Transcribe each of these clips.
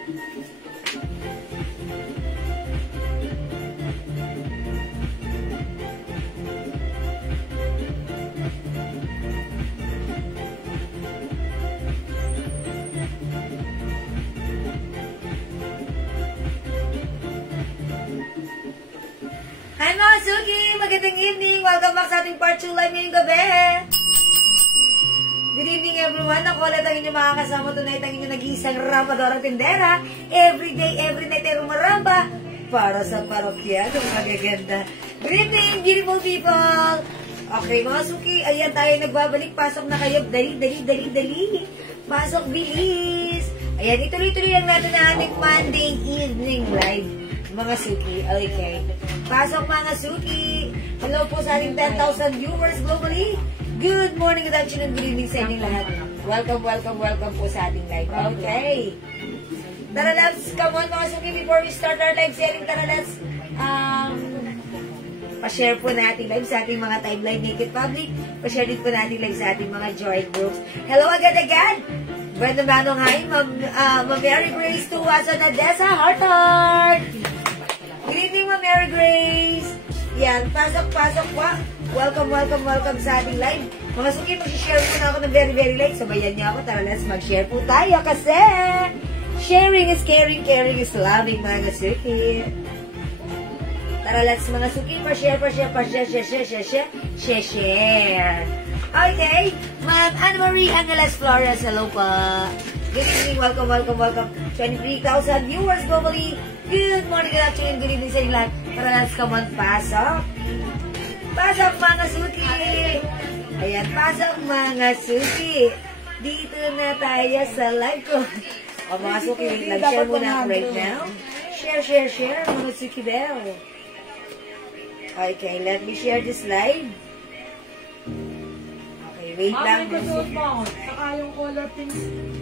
Hi mga Suki! Magandang evening! Welcome back sa ating part 2 live ngayong gabi! Good evening everyone! Ako ulit ang inyong makakasama tonight ang inyong nag-iisang rampadorang tindera. Every day, every night ay rumaramba para sa parokyanong magaganda. Good evening, beautiful people! Okay mga Suki, ayan tayo nagbabalik. Pasok na kayo. Dali. Pasok, bilis! Ayan, ituloy-tuloy lang natin na ating Monday evening live. Mga Suki, okay. Pasok mga Suki. Hello po sa ating 10,000 viewers globally. Good morning, good afternoon, good evening sa inyong lahat. Welcome po sa ating live. Okay. Tara let's, come on mga Suki, before we start our live sharing, tara let's pa-share po natin live sa ating mga timeline naked public. Pa-share din po natin live sa ating mga join groups. Hello agad-agad. Buenos manong hi, Ma'am Mary Grace to Wasan Adessa, heart. Good evening, Ma'am Mary Grace. Yan, pasok po. Welcome sa ating live. Mga Suki, mag-share po na ako ng very light. Sabayan niyo ako. Tara, let's mag-share po tayo kasi sharing is caring is loving, mga Suki. Tara, let's mga Suki, pa-share. Okay, Ma'am Anna-Marie Angeles Flores, hello pa. Good evening, welcome. 23,000 viewers globally. Good morning, good afternoon, good evening sa inyo lahat. Tara, let's come on, pasok. Pasok mga Suki. Ayan, pasok mga Suki. Dito na tayo sa live ko. O mga Suki, share muna ako right now. Share, mga Suki Bell. Okay, let me share this live. Okay, wait lang. May gusto mo. Saka yung color pink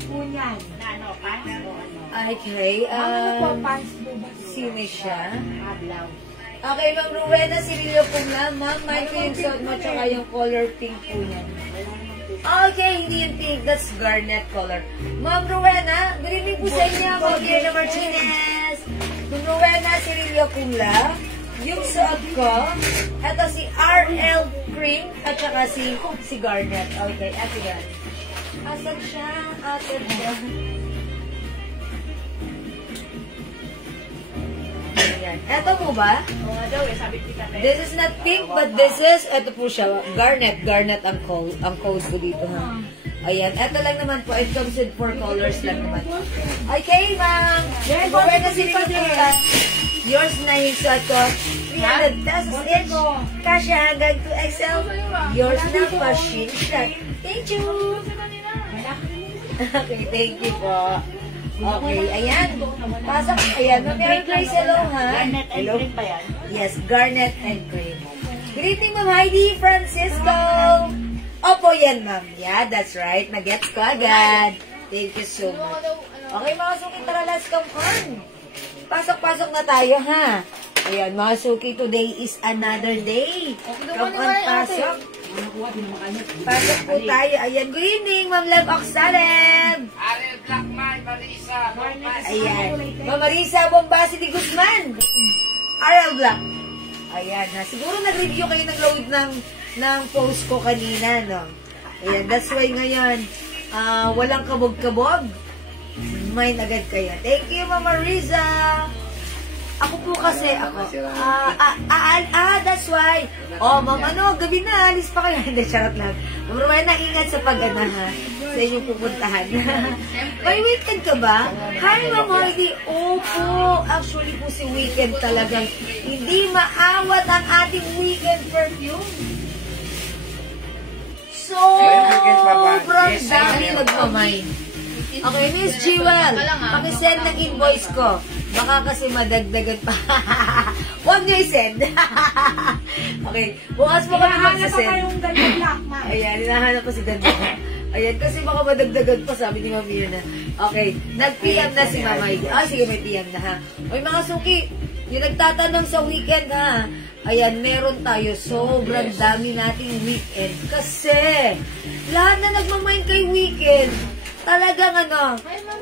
po niyan. Ano, pants mo? Okay, pants mo ba? sino siya? Blouse. Okay, Ma'am Rowena Cirillo po na. Ma'am, may ko yung suot mo tsaka yung color pink po niyan. Okay, hindi yung pink. That's garnet color. Ma'am Rowena, good evening po sa inyo. Ma'am Martinez. Ma'am Rowena Cirillo po na. Yung suot ko, ito si RL Cream at saka si Garnet. Okay, ate Garnet. Asan siya? Ayan. Ito mo ba? Oo daw eh, sabi kita. This is not pink, but this is, ito po siya, Garnet ang code ko dito ha. Ayan, ito lang naman po, it comes with 4 colors lang naman. Okay, ma'am. Buwan na sila yours na yung suot ko. 300 pesos each. Kasha hanggang 2XL. Yours na pa, shit. Thank you. Okay, thank you po. Okay, ayan. Pasok, ayan. Ma'am Grace, hello ha. Garnet and cream pa yan? Yes, Garnet and cream. Good evening, Ma'am Heidi Francisco. Opo yan, ma'am. Yeah, that's right. Nag-gets ko agad. Thank you so much. Okay, mga Suki, tara, let's come on. Pasok na tayo, ha? Ayan, mga Suki, today is another day. Come on, pasok. Pasok po tayo. Ayan, good evening, Ma'am Love Oxalem. Ariel Blackman, Marisa, Bombasi. Ayan, Ma'am Marisa Bombasi de Guzman. Ariel Black. Ayan, ha? Siguro nag-review kayo ng load ng post ko kanina, no? Ayan, that's why ngayon, walang kabog-kabog. Mine agad kayo. Thank you, Mama Riza. Ako po kasi, that's why. Oh, Ma'am, gabi na, alis pa kayo. Hindi, charot lang. Ma'am Rowena, ingat sa pag-ana, ha? Sa inyong pupuntahan. May weekend ka ba? Hi, Ma'am Heidi. Opo, actually po si weekend talagang hindi maawat ang ating weekend perfume. Sobrang dami nagmamay. Okay, Miss Jewel, pakisend ng invoice ko. Baka kasi madagdagan pa. Huwag niyo i-send. Okay, bukas mo kami magsasend. Ayan, hinahanap ko si Ganda. Ayan, kasi baka madagdagan pa, sabi ni Ma'am Mirna. Okay, nag-PM na si Mama Heidi. Sige, may PM na ha. Okay, mga Suki, yung nagtatanong sa weekend ha, ayan, meron tayo. Sobrang dami nating weekend. Kasi, lahat na nagmamind kay weekend. talagang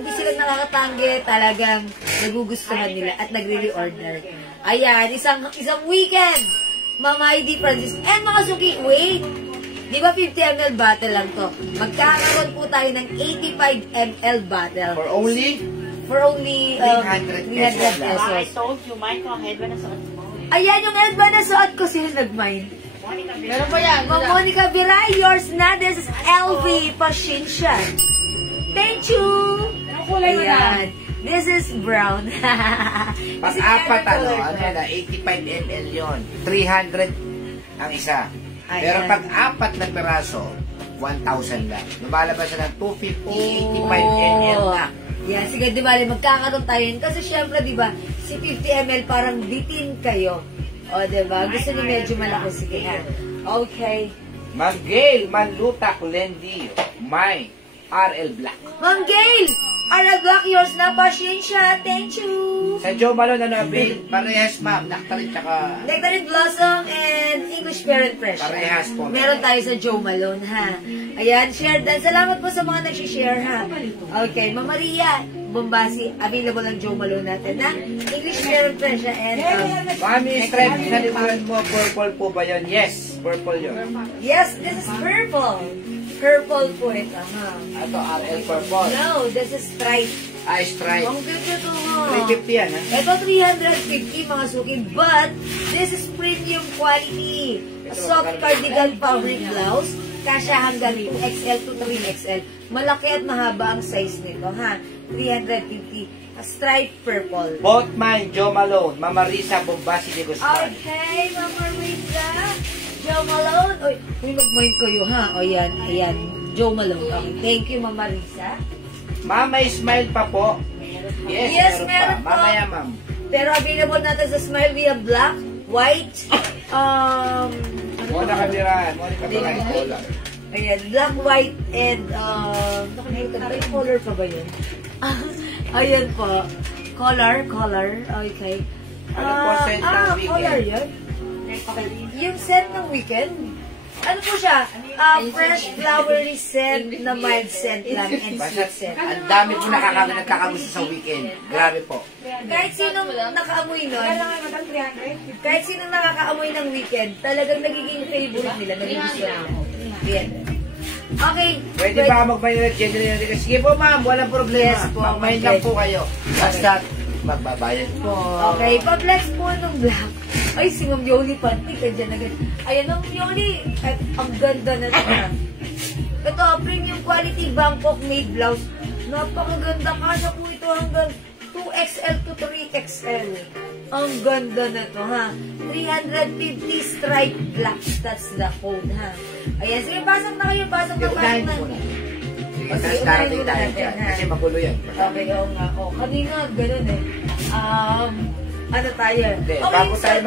hindi sila nakakatanggi, talagang nagugustuhan nila at nagre-reorder. Ayan, isang weekend, Mama ID Francis. And mga suki, wait! Di ba 50 ml bottle lang to? Magkakaroon po tayo ng 85 ml bottle. For only 300 300 pesos. I told you, Michael, head ba na sa mo? Ayan yung head ba na suot ko, sino nag-mine? Meron pa yan. Ma'am Monica Viray, yours na. This is LV Pashinsya. Thank you! Anong kulay mo na? Ayan. This is brown. pag-apat, 85 ml yun. 300 ang isa. Ayan. Pero pag-apat na peraso, 1,000 lang. Lumalabas na ng 250, 85 ml na. Yan, sige, di ba, magkakaroon tayo yun. Kasi syempre, di ba, si 50 ml parang bitin kayo. O, di ba? Gusto niyo medyo malaki. Sige, ha. Okay. Manggel, Manlutak, Lendi, May, RL Black. Ma'am Gail! Ara Black, yours na. Pasensya. Thank you. Sa Joe Malone, Bill? Parehas, ma'am. Nectarine, tsaka... Nectarine Blossom and English Parent Fresh. Parehas po. Meron tayo sa Joe Malone, ha. Ayan, share dan. Salamat po sa mga nag-share, ha. Okay, Mama Maria Bombasi, available ang Joe Malone natin, ha. English Parent Fresh, and... Mami, stripe sa liburan mo, purple po ba yun? Yes, purple yun. yes, this is purple. Purple po ito, ha. Ito, RL purple. No, this is stripe. Stripe. Ang ganda to, ha. 350 yan, ha? Ito, 350 mga suki, but this is premium quality. A soft cardigan fabric blouse, kasya hanggang 2XL to 3XL. Malaki at mahaba ang size nito, ha. 350. A stripe purple. Both mine, Joe Malone, Mama Risa, Bombasi de Guzman. Okay, Mama Risa. Joe Malone. Uy, mag-mind kayo, ha. O, yan. Ayan. Joe Malone. Okay. Thank you, Mama Risa. Mama, smile pa po. Yes, meron pa. po. Mamaya, ma'am. Pero available natin sa Smile via black, white, Monica Biran, color. ayan, black, white, and, nakalimutan ko, yung color pa ba yun? Ayan po. Color, okay. Ano po set ng weekend? Color yun. Okay. Yung set ng weekend, ano po siya? Fresh flowery scent na mild scent lang and sweet scent. Ang dami po nagkakagusto sa weekend. Grabe po. Kahit sinong nakaamoy nun, kahit sinong nakakaamoy ng weekend, talagang nagiging favorite nila, nagiging gusto nila. Yan. Okay. Pwede ba mag-final general? Sige po, ma'am. Walang problema. Yes po, Mag-mind lang po kayo. Basta magbabayad po. Okay, pa-flex po ng black. Ay, si Ma'am Yoli Pantik, andyan agad. Ayan, Ma'am Yoli. At ang ganda na ito. Ito, premium quality Bangkok made blouse. Napakaganda. Kasya po ito hanggang 2XL to 3XL. Ang ganda na ito, ha. 350 stripe black. That's the code, ha. Ayan, sige, pasok na kayo. Pasok na, pasok na. Pagkas darating tayo dyan. Kasi magulo yan. Okay, oo nga. O, kanina, ganun eh. Ano tayo? Hindi, bago tayo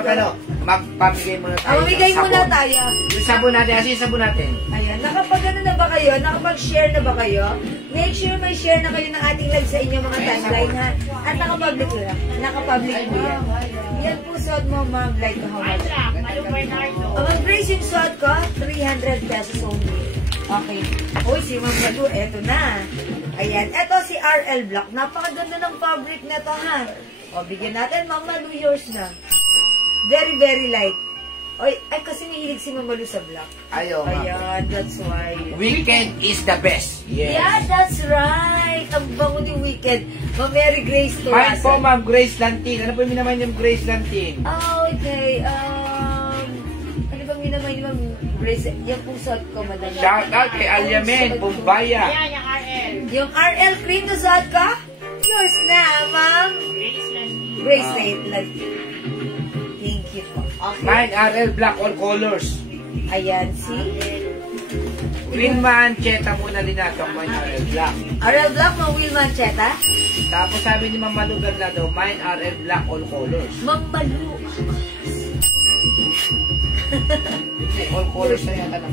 magpamigay muna tayo. Mamigay muna tayo. Yung sabon natin, kasi yung sabon natin. Ayan, nakapag-ano na ba kayo? Nakapag-share na ba kayo? Make sure may share na kayo ng ating live sa inyong mga timeline, ha? At nakapublic na. Nakapublic po yan. Yan po suot mo, ma'am. Like how much? Ang Grace yung suot ko, 300 pesos only. Okay. Uy, si Ma'am Malu, eto na. Ayan. Eto si RL Black. Napakaganda ng fabric na to, ha? O, bigyan natin, Ma'am Malu, yours na. Very, very light. Oy, ay, kasi mahilig si Ma'am Malu sa black. Ayaw, ma'am. Ayan, that's why. Weekend is the best. Yes. Yeah, that's right. Ang bango ni Weekend. Ma'am Mary Grace to Mine po, ma'am, Grace Lantin. Ano po yung minamain yung Grace Lantin? Okay, ano bang minamay ni Ma'am Grace? Yan pong suot ko, madam. Shout out kay Alyamen, Bumbaya. Yan, yung RL. Yung RL cream na suot ka? Yours na, Ma'am. Grace Lantin. Thank you po. Okay. Mine, RL Black, all colors. Ayan, see? Queen Mancheta muna din natin, mine RL Black. RL Black, Ma'am Will Mancheta. Tapos sabi ni Ma'am Malugar na daw, mine RL Black, all colors. Ma'am Malu. All colors na yata na.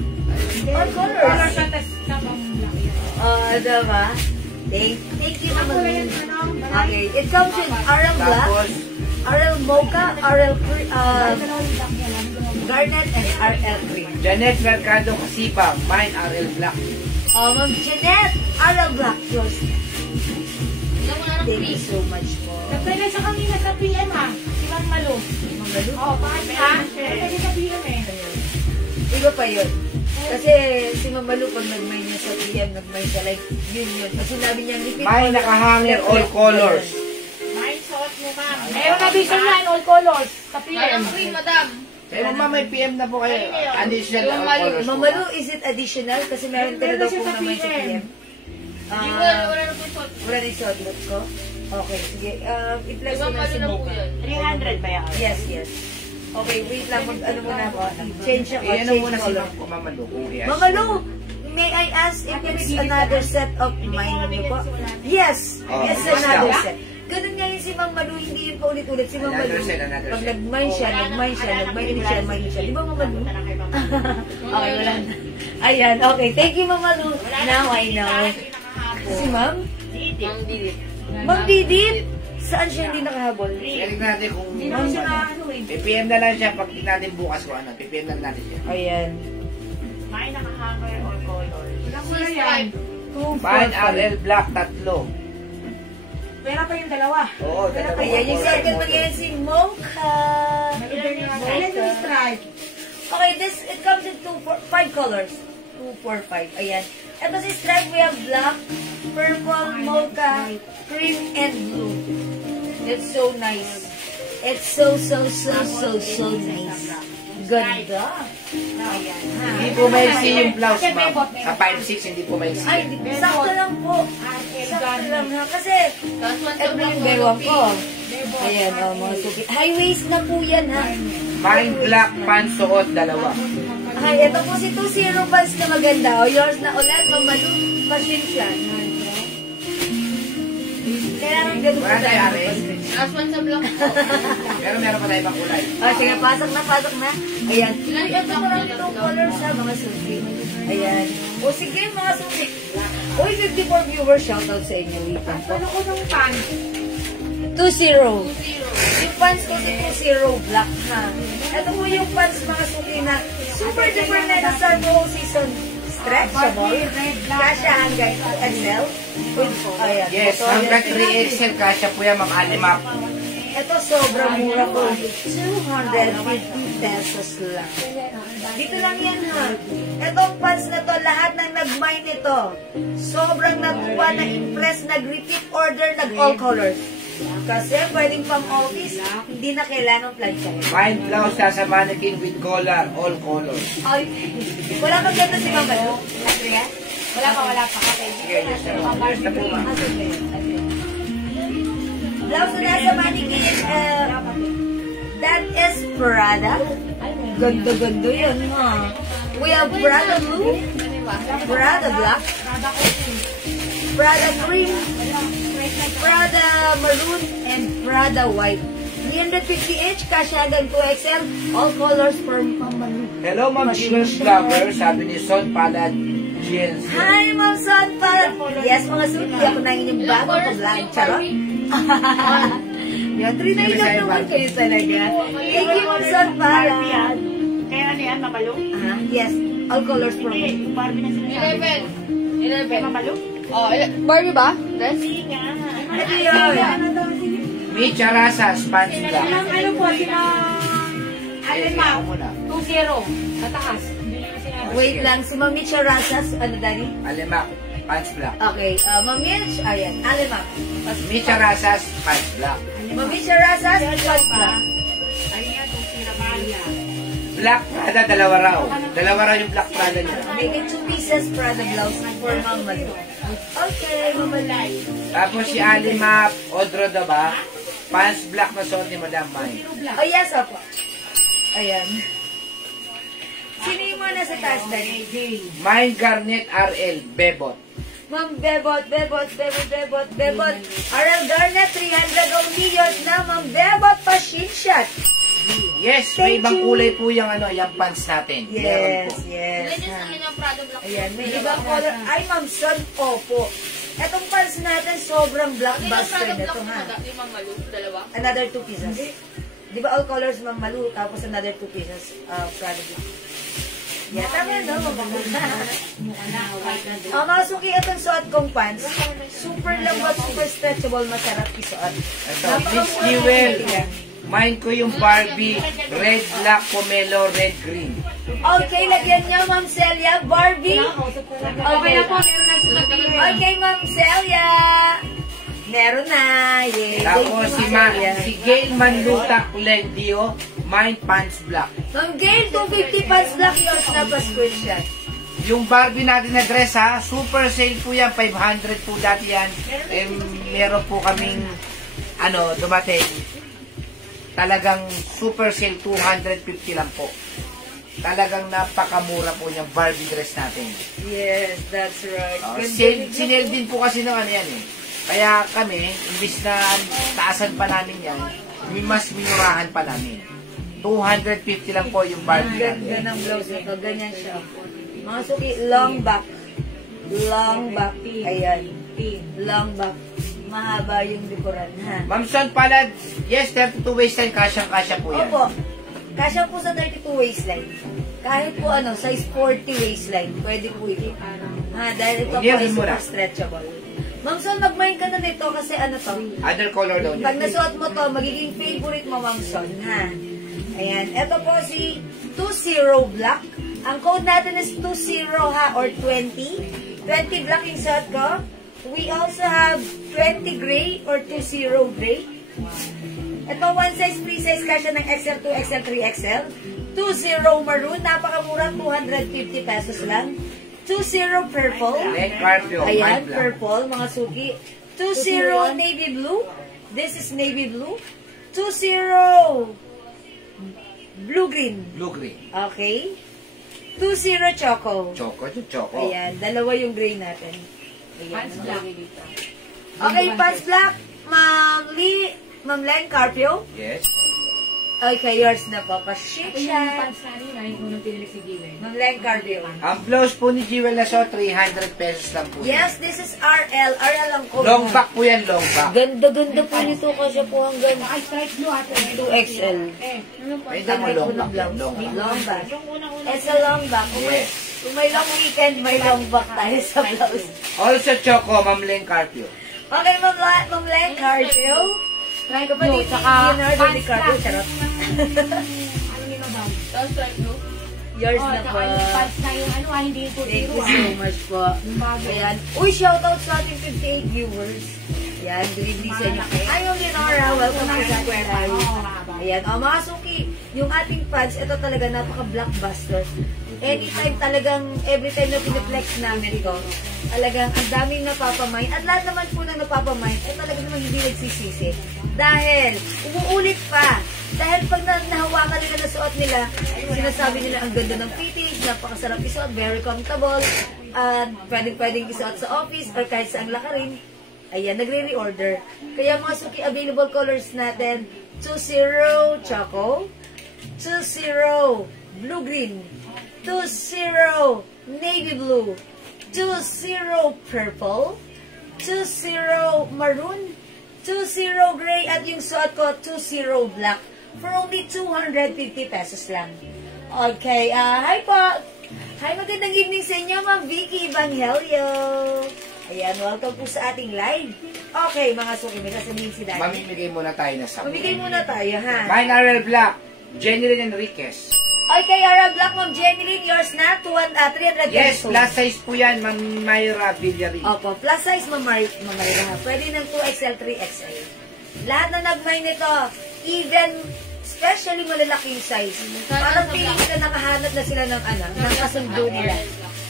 All colors. Color Diba? Thank you, Ma'am Malu. Okay, it comes with RL Black, Tapos, RL Mocha, RL Garnet, and RL Cream. Janet Mercado Kasipang, mine RL Black. Ma'am Jeanette, Aral Black, yours. Ilang mo na ng Thank free. you so much po. Nagpala siya kanina sa PM ha. Si Mang Malo. Ma'am Malu? Oo, bakit ha? Nagpala sa PM eh. Iba pa yun. Kasi si Ma'am Malu, pag nag-mine niya sa PM, nag-mine siya, like, yun. Kasi sinabi niya, repeat May nakahanger all colors. May suot mo ma'am. Meron na vision yan, all colors. Sa PM. Walang free, madam. Kaya mama, may PM na po kayo. Additional all colors po. Ma'am Malu, is it additional? Kasi meron ka na daw po naman sa PM. Hindi, wala na po shot. Wala na yung shortcut ko? Okay, sige. I-plus ko Ibang na malo si na po Mocha. yan. 300 ba yan? Yes, yes. Okay, wait lang. Ano muna ako? Change ako. Iyan Change muna si color. Ma'am Mamalu kung i-ask. Mama Lu, may I ask if it's another set of mine niyo po? Yes. Oh, Yes, yes, another daw. set. Ganun nga yun si Ma'am Malu, hindi yun paulit-ulit. Si Ma'am Malu, Another set, another pag set. nag-mine siya, nag-mine siya, nag-mine siya. Di ba Ma'am Malu? Okay, wala na. Ayan, okay. Thank you, Ma'am Malu. Now I know. Si Ma'am? Mang dilit. Ma'am Didit? Saan siya hindi nakahabol? Tingnan natin kung Hindi naman siya na ano eh. PPM na lang siya pag natin bukas ko ano. PPM na lang natin siya. Ayan. May nakahanger all colors. Ilang mo na yan? Subscribe. 2, Fine 4, 5. RL Black, tatlo. Pera pa yung dalawa. Oo, dalawa. Ayan, yung second man yan si Mocha. Ilan yung stripe? Okay, it comes in 5 colors. 2, 4, 5. Ayan. Ito si stripe, we have black, purple, mocha, cream, and blue. It's so nice. It's so nice. Ganda. Ayan. Hindi po maiksi yung blouse, ma'am. Sa 5'6", hindi po maiksi. Ay, sakto lang po. Sakto lang ha. Kasi, Last one ito sa black yung ko. bewang ko. Ayan, mga suki. High waist na po yan ha. Mine black, pants suot, dalawa. Ay, ito po si 20 pants na maganda. O, yours na ulan, mamalu, pasensya. Kailangan ganun Wala tayo, Ares. Last one sa black ko. Pero meron pa tayo ibang kulay. Sige, pasok na. Ayan. Ay, ito ko lang itong colors ha, mga suki. Ayan. O, sige, mga suki. Uy, 54 viewers, shoutout sa inyo. Wait lang po. Ano ko ng pants? 20. 2-0. Yung pants ko si 20 black ha. Ito po yung pants mga suki na super duper na ito sa whole season. Stretchable. Kasha hanggang XL. Ayan. Yes, hanggang 3XL kasya po yan, ma'am Alimap. Ito sobrang mura po. 250 pesos lang. Dito lang yan ha. Itong pants na to, lahat ng nag-mine ito. Sobrang nakuha, na-impress, nag-repeat order, nag-all colors. Kasi pwedeng pang office, hindi na kailangan plancha. Mine blouse sa mannequin with collar, all colors. Ay, wala kang ganda si Mama Lu? Wala pa. Okay. Sige, yes, sir. Yes na po, ma'am. Blouse na nasa mannequin, that is Prada. Ganda yun, ha? We have Prada blue, Prada black, Prada cream, Prada maroon, and Prada white. 350 each, kasya hanggang 2XL, all colors for Mama Lu. Hello, ma'am Eagles Lover, sabi ni Son Palad Jeans. Hi, Ma'am Son Palad. Yes, mga suki, ako na inyong bago pag-vlog. Charot. Yan, 3 na naman kayo talaga. Thank you, Ma'am Son Palad. Kaya ano yan, Mamalu? Yes, all colors for Hindi, me. yung Barbie na sinasabi. 11. Mamalu? Oh, Barbie ba? Dress? Hindi nga. Ito yun. Micha Rasas, pants black. Ang ano po, sila... Alin Eh, ma? ako muna. 2-0. Sa taas. Hindi nyo sinabi. Wait lang, si Ma'am Mitch Rasas, ano, Dani? Alimak, pants black. Okay, Ma'am Mitch, ayan, Alima. Micha Rasas, pants black. Ma'am Mitch Rasas, pants black. Ayun nga, 2-0 Maria. Black Prada, dalawa raw. Dalawa raw yung black Prada niya. Make it 2 pieces Prada blouse for Ma'am Malu. Okay, Ma'am Malu. Tapos si Alimap, Odroda ba? Pants black na suot ni Madam Mai. Oh, yes, opo. Ayan. Sino yung mga nasa taas, Dani? Mine Garnet RL, Bebot. Ma'am Bebot. RL Garnet, 300 ang million na Ma'am Bebot pa-shot. Yes, may ibang kulay po yung ano, yung pants natin. Meron po. Yes. Ilan yung sa akin ng Prada black? Ayan, may ibang color. Ay, Ma'am Son, opo. Etong pants natin, sobrang Ilan blockbuster Prada na black ito, mo ha? na? Yung Ma'am Malu? Dalawa? Another 2 pieces. Di ba all colors, Ma'am Malu, tapos another 2 pieces, Prada black. Yeah, tama no? Mga suki, itong suot kong pants, super lambot, super stretchable, masarap isuot. Ito, Miss Jewel. Mine ko yung Barbie, red, black, pomelo, red, green. Okay, lagyan niyo, Ma'am Celia, Barbie. Okay, okay, Ma'am Celia. Meron na. Yay. Tapos si Gail Manlutak Lendio, mine pants black. Ma'am Gail, 250 pants black, yours na pa screenshot. Yung Barbie natin na dress ha, super sale po yan, 500 po dati yan. Meron po kaming, dumating. Talagang super sale, 250 lang po. Talagang napakamura po yung Barbie dress natin. Yes, that's right. Sinel din po kasi ng yan eh. Kaya kami, imbis na taasan pa namin yan, mas minurahan pa namin. 250 lang po yung Barbie natin. Ganda ng blouse ito. Ganyan siya. Mga suki, long back. Long back. Ayan. Long back. Mahaba yung likuran, ha? Ma'am Son Palad, yes, 32 waistline, kasyang-kasya po yan. Opo. Kasya po sa 32 waistline. Kahit po size 40 waistline, pwede po ito. Ha, dahil ito po ay super stretchable. Ma'am Son, mag-mind ka na nito kasi to? Other color daw niya. Pag nasuot mo to, magiging favorite mo, Ma'am Son, ha? Ayan. Ito po si 20 Black. Ang code natin is 20 ha, or 20. 20 black yung suot ko. We also have 20 gray or 20 gray. Ito, one size, free size kasya ng XL, 2XL, 3XL. 20 maroon, napakamura, 250 pesos lang. 20 purple. Ayan, purple, mga suki. 20 navy blue. This is navy blue. 20 blue-green. Blue-green. Okay. 20 choco. Choco. Ayan, dalawa yung gray natin. Ayan, okay, pants black. Ma'am Len Carpio. Yes. Okay, yours na po. Pa-shake siya. Ma'am Len Carpio. Ang blouse po ni Jewel na so, 300 pesos lang po. Yes, this is RL. RL ang code. Long back po yan, long back. Ganda po nito kasi po hanggang 2XL. Ay, mo long back. Long back. It's a long back. Kung may long weekend, may long back tayo sa blouse. Also Choco, Ma'am Len Carpio. Okay, Ma'am Len Carpio. Kapatid, Leonardo DiCaprio, charot. Yours na po. Thank you so much po. Ayan. Uy, shoutout sa ating 58 viewers. Ayan, good evening sa inyo. Ayaw, Leonora, welcome to sa ating live. Ayan, mga suki, yung ating fans, ito talaga napaka-blockbuster. Anytime talagang, every time na piniplex namin ito, talagang ang daming napapamind. At lahat naman po na napapamind, ay talaga naman hindi nagsisisi. Dahil, umuulit pa. Dahil pag nahawakan nila na suot nila, sinasabi nila ang ganda ng fitting, napakasarap isuot, very comfortable, at pwedeng isuot sa office or kahit saan lakarin. Ayan, nagre-reorder. Kaya mga suki, available colors natin, 20 choco, 20 blue-green, 20 navy blue, 20 purple, 20 maroon, 20 gray, at yung suot ko, 20 black, for only 250 pesos lang. Okay, hi po. Hi, magandang evening sa inyo, Ma'am Vicky Evangelio. Ayan, welcome po sa ating live. Okay, mga suki, may sasabihin si Daddy. Mamimigay muna tayo na sabon. Mamigay muna tayo, ha? Mine RL Black, Jenny Enriquez. Okay, RL Black, Ma'am Jenny, yours na, 300 Yes, pesos. plus size po yan, Ma'am Myra Villari. Opo, plus size, Ma'am Mayra. Pwede ng 2XL, 3XL. Lahat na nag-mine nito, even, especially malalaking size. Parang feeling nila nakahanap na sila ng kasundo nila.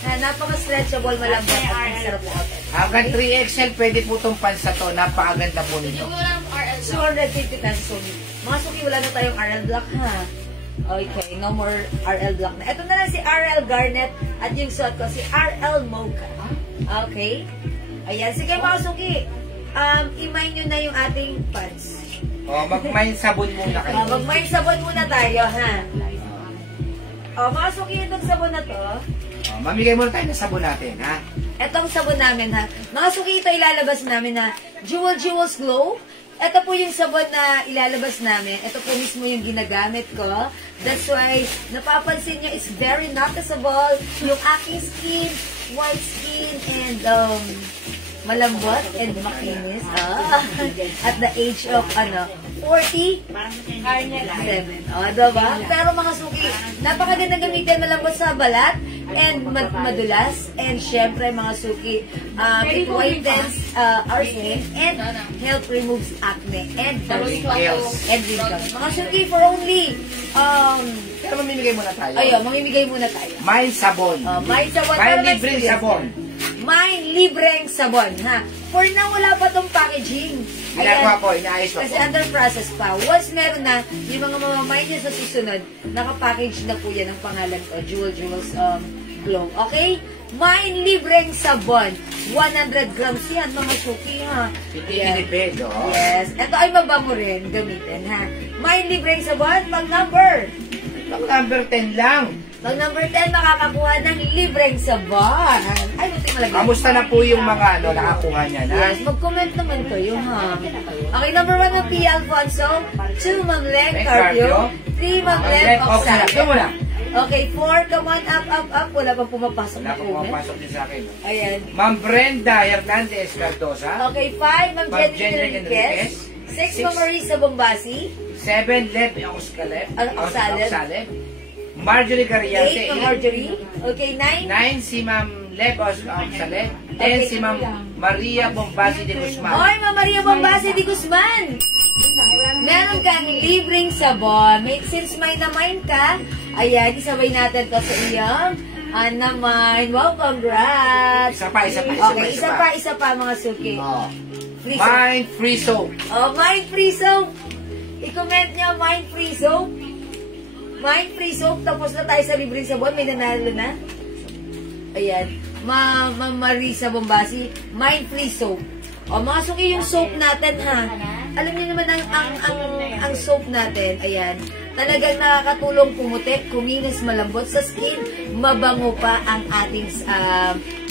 Napaka-stretchable, malambot, at masarap po. Hanggang 3XL, pwede po itong pants na to. Napakaganda po nito. Yung walang RL. 250 pesos only. Mga suki, wala na tayong RL Black, ha? Okay, no more RL Black na. Ito na lang si RL Garnet at yung suot ko, si RL Mocha. Okay? Ayan, sige mga suki. I-mine nyo na yung ating pants. Mag-mine sabon muna kayo. Mag-mine sabon muna tayo, ha? Mga suki, itong sabon na to. Mamigay muna tayo ng sabon natin, ha? Itong sabon namin, ha? Mga suki, ito ilalabas namin na Jewels Glow ito po yung sabon na ilalabas namin. Ito po mismo yung ginagamit ko. That's why, napapansin nyo, it's very noticeable. Yung aking skin, white skin, and malambot and makinis. At the age of, 47. Diba? Pero mga suki, napakaganda gamitin, malambot sa balat, and madulas, and syempre mga suki, it whitens our skin, and help removes acne, and wrinkles. Mga suki, for only, Pero mamimigay muna tayo. ayun, mamimigay muna tayo. May sabon. May sabon. May Pero let's libreng do this. sabon. May libreng sabon, ha? For now, wala pa tong packaging. Ginagawa ko, inaayos ko Kasi po. under process pa. Once meron na, yung mga mamamay nyo sa susunod, nakapackage na po yan ang pangalan ko, Jewels Glow. Okay? May libreng sabon. 100 grams yan, mga suki, ha? Pinipid, oh. Yes. Ito ay mabango rin, gamitin, ha? May libreng sabon, pag number. Number 10 lang. Pag number 10, makakakuha ng libreng sabon. Ay, buti malagay. Kamusta na po yung mga nakakuha niya na? Yes, mag-comment naman kayo, ha? Okay, number 1 ng P. Alfonso, 2 Ma'am Len Carpio, 3 Ma'am Len Oxalate. Ito mo lang. Okay, 4, come on, up. Wala pang pumapasok Wala na po comment. pumapasok din sa akin. Ayan. Ma'am Brenda Hernandez Cardosa. Okay, 5, Ma'am Ma'am Jenny Jenny Enriquez. 6, Ma'am Marisa Bombasi. 7, Lev Oscalet. Oxalate. Marjorie 8, Cariate. Ma'am Marjorie. Okay, 9. 9, si Ma'am Lev Oscalet. 10, si Ma'am Maria Bombasi de Guzman. Oy, Ma'am Maria Bombasi de Guzman. Meron kang libreng sabon. Since may na-mine ka, ayan, isabay natin to sa iyong na-mine. Wow, congrats! Isa pa. Okay, isa pa mga suki. Oh. Free soap. Mind free soap. Oh, mind free soap. I-comment nyo, mind free soap. Mind free soap. Tapos na tayo sa libreng sabon. May nanalo na. Ayan. Ma'am Marisa Bombasi, mind free soap. O, mga suki yung soap natin, ha? Alam niyo naman ang soap natin, ayan, talagang nakakatulong pumuti, kuminis, malambot sa skin, mabango pa ang ating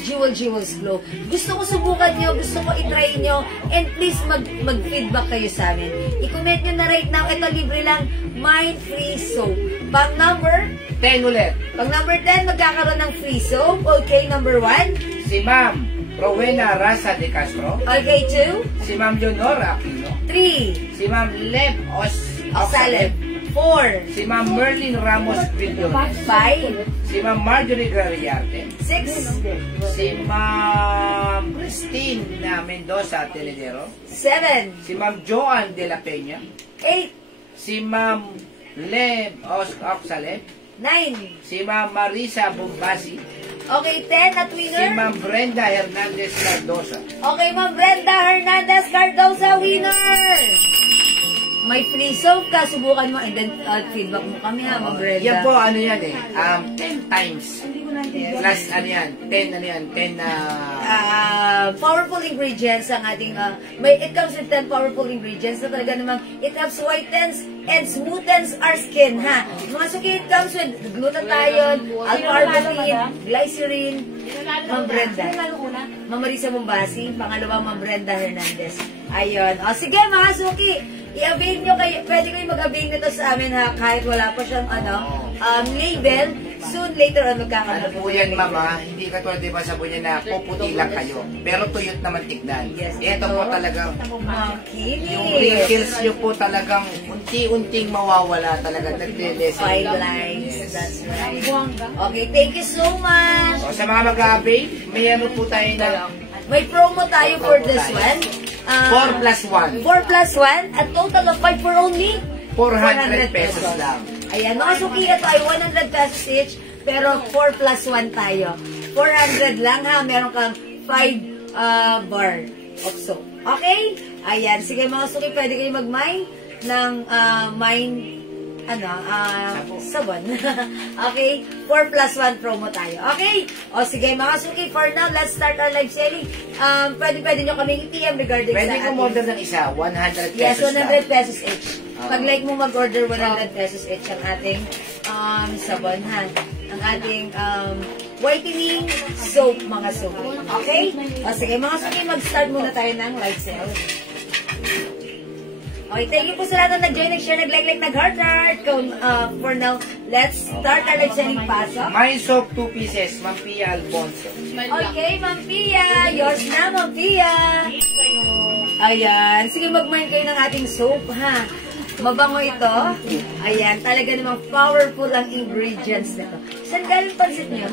Jewels Glow. Gusto ko subukan nyo, gusto ko itry nyo, and please mag-feedback kayo sa amin. I-comment nyo na right now, ito libre lang, mind free soap. Pang number 10 ulit. Pang number 10, magkakaroon ng free soap. Okay, number 1. Si Ma'am Rowena Rasa de Castro. Okay, 2. Si Ma'am Leonora Aquino. 3. Si Ma'am Lev Oxalate. 4. Si Ma'am Merlin Ramos Villones. 5. Si Ma'am Marjorie Garriarte. 6. Si Ma'am Christine Mendoza Teledero. 7. Si Ma'am Joan de la Peña. 8. Si Ma'am Lev Oxalate. 9. Si Ma'am Marisa Bombasi. Okay, 10 at Si winner. Ma'am Brenda Hernandez Cardosa. Okay, Ma'am Brenda Hernandez Cardosa, winner! May free soap ka, subukan mo, and then feedback mo kami, ha, Ma'am Brenda. Yan po, ano yan 10 times. Plus, 10 na... Powerful ingredients ang ating, it comes with 10 powerful ingredients na talaga namang it helps whitens and smoothens our skin, ha. Mga suki, it comes with glutathione, L-carnitine, glycerin, Ma'am Brenda. Ma'am Marisa Bombasi, pangalawa Ma'am Brenda Hernandez. Ayun. O sige mga suki, i-avail nyo kayo, pwede kayo mag-avail nito sa amin, ha, kahit wala pa siyang label. Soon, later on, Ano magkakaroon. po yan, mama? Hindi katulad, di ba, sabi niya na puputi lang kayo. Pero tuyot naman tignan. Yes, Ito po talagang, Makinis. yung wrinkles nyo po talagang unti-unting mawawala talaga. Nagde-lessen. Five lines. That's right. Okay, thank you so much. So, sa mga mag-a-avail, mayroon po tayo na May promo tayo for this one. 4 plus 1. 4 plus 1, a total of 5 for only 400 pesos lang. Ayan, mga suki ito ay 100 pesos each, pero 4 plus 1 tayo. 400 lang, ha, meron kang 5 bar of soap. Okay? Ayan, sige mga suki, pwede kayo mag-mine ng sabon. Okay? 4 plus 1 promo tayo. Okay? O sige mga suki, for now, let's start our live selling. Pwede nyo kaming i-PM regarding Pwede sa kong order ng isa, 100 pesos yes, 100 lang. pesos each. Pag like mo mag-order, 100 pesos each ang ating sabon, ha? Ang ating whitening soap, mga suki. Okay? O sige mga suki, mag-start muna tayo ng live sale. Okay, thank you po sa lahat na nag-join, nag-share, nag-like, nag-heart. For now, let's start our nag-selling pasok. My soap 2 pieces, Ma'am Pia Alfonso. Smile lang. Okay, Ma'am Pia. Yours na, Ma'am Pia. Ayan. Sige, mag-mine kayo ng ating soap, ha? Mabango ito. Ayan. Talaga namang powerful ang ingredients nito. Saan galing pansit niyo?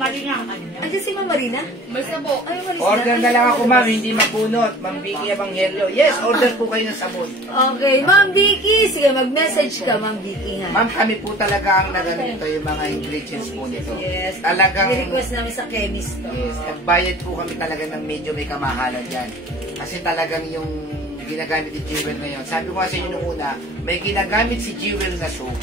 Marina. Andiyan si Ma'am Marina? Basta po. Ay, malis Order na lang ako, ma'am, hindi mapunot. Ma'am Vicky Evangelio. Yes, order po kayo ng sabon. Okay, Ma'am Vicky. Sige, mag-message ka, Ma'am Vicky, ha? Ma'am, kami po talaga ang naganito yung mga ingredients po nito. Yes. Talagang, I-request namin sa chemist to. yes, nagbayad po kami talaga ng medyo may kamahalan dyan. Kasi talagang yung ginagamit ni Jewel ngayon. Sabi ko nga sa inyo nung una, may ginagamit si Jewel na soap.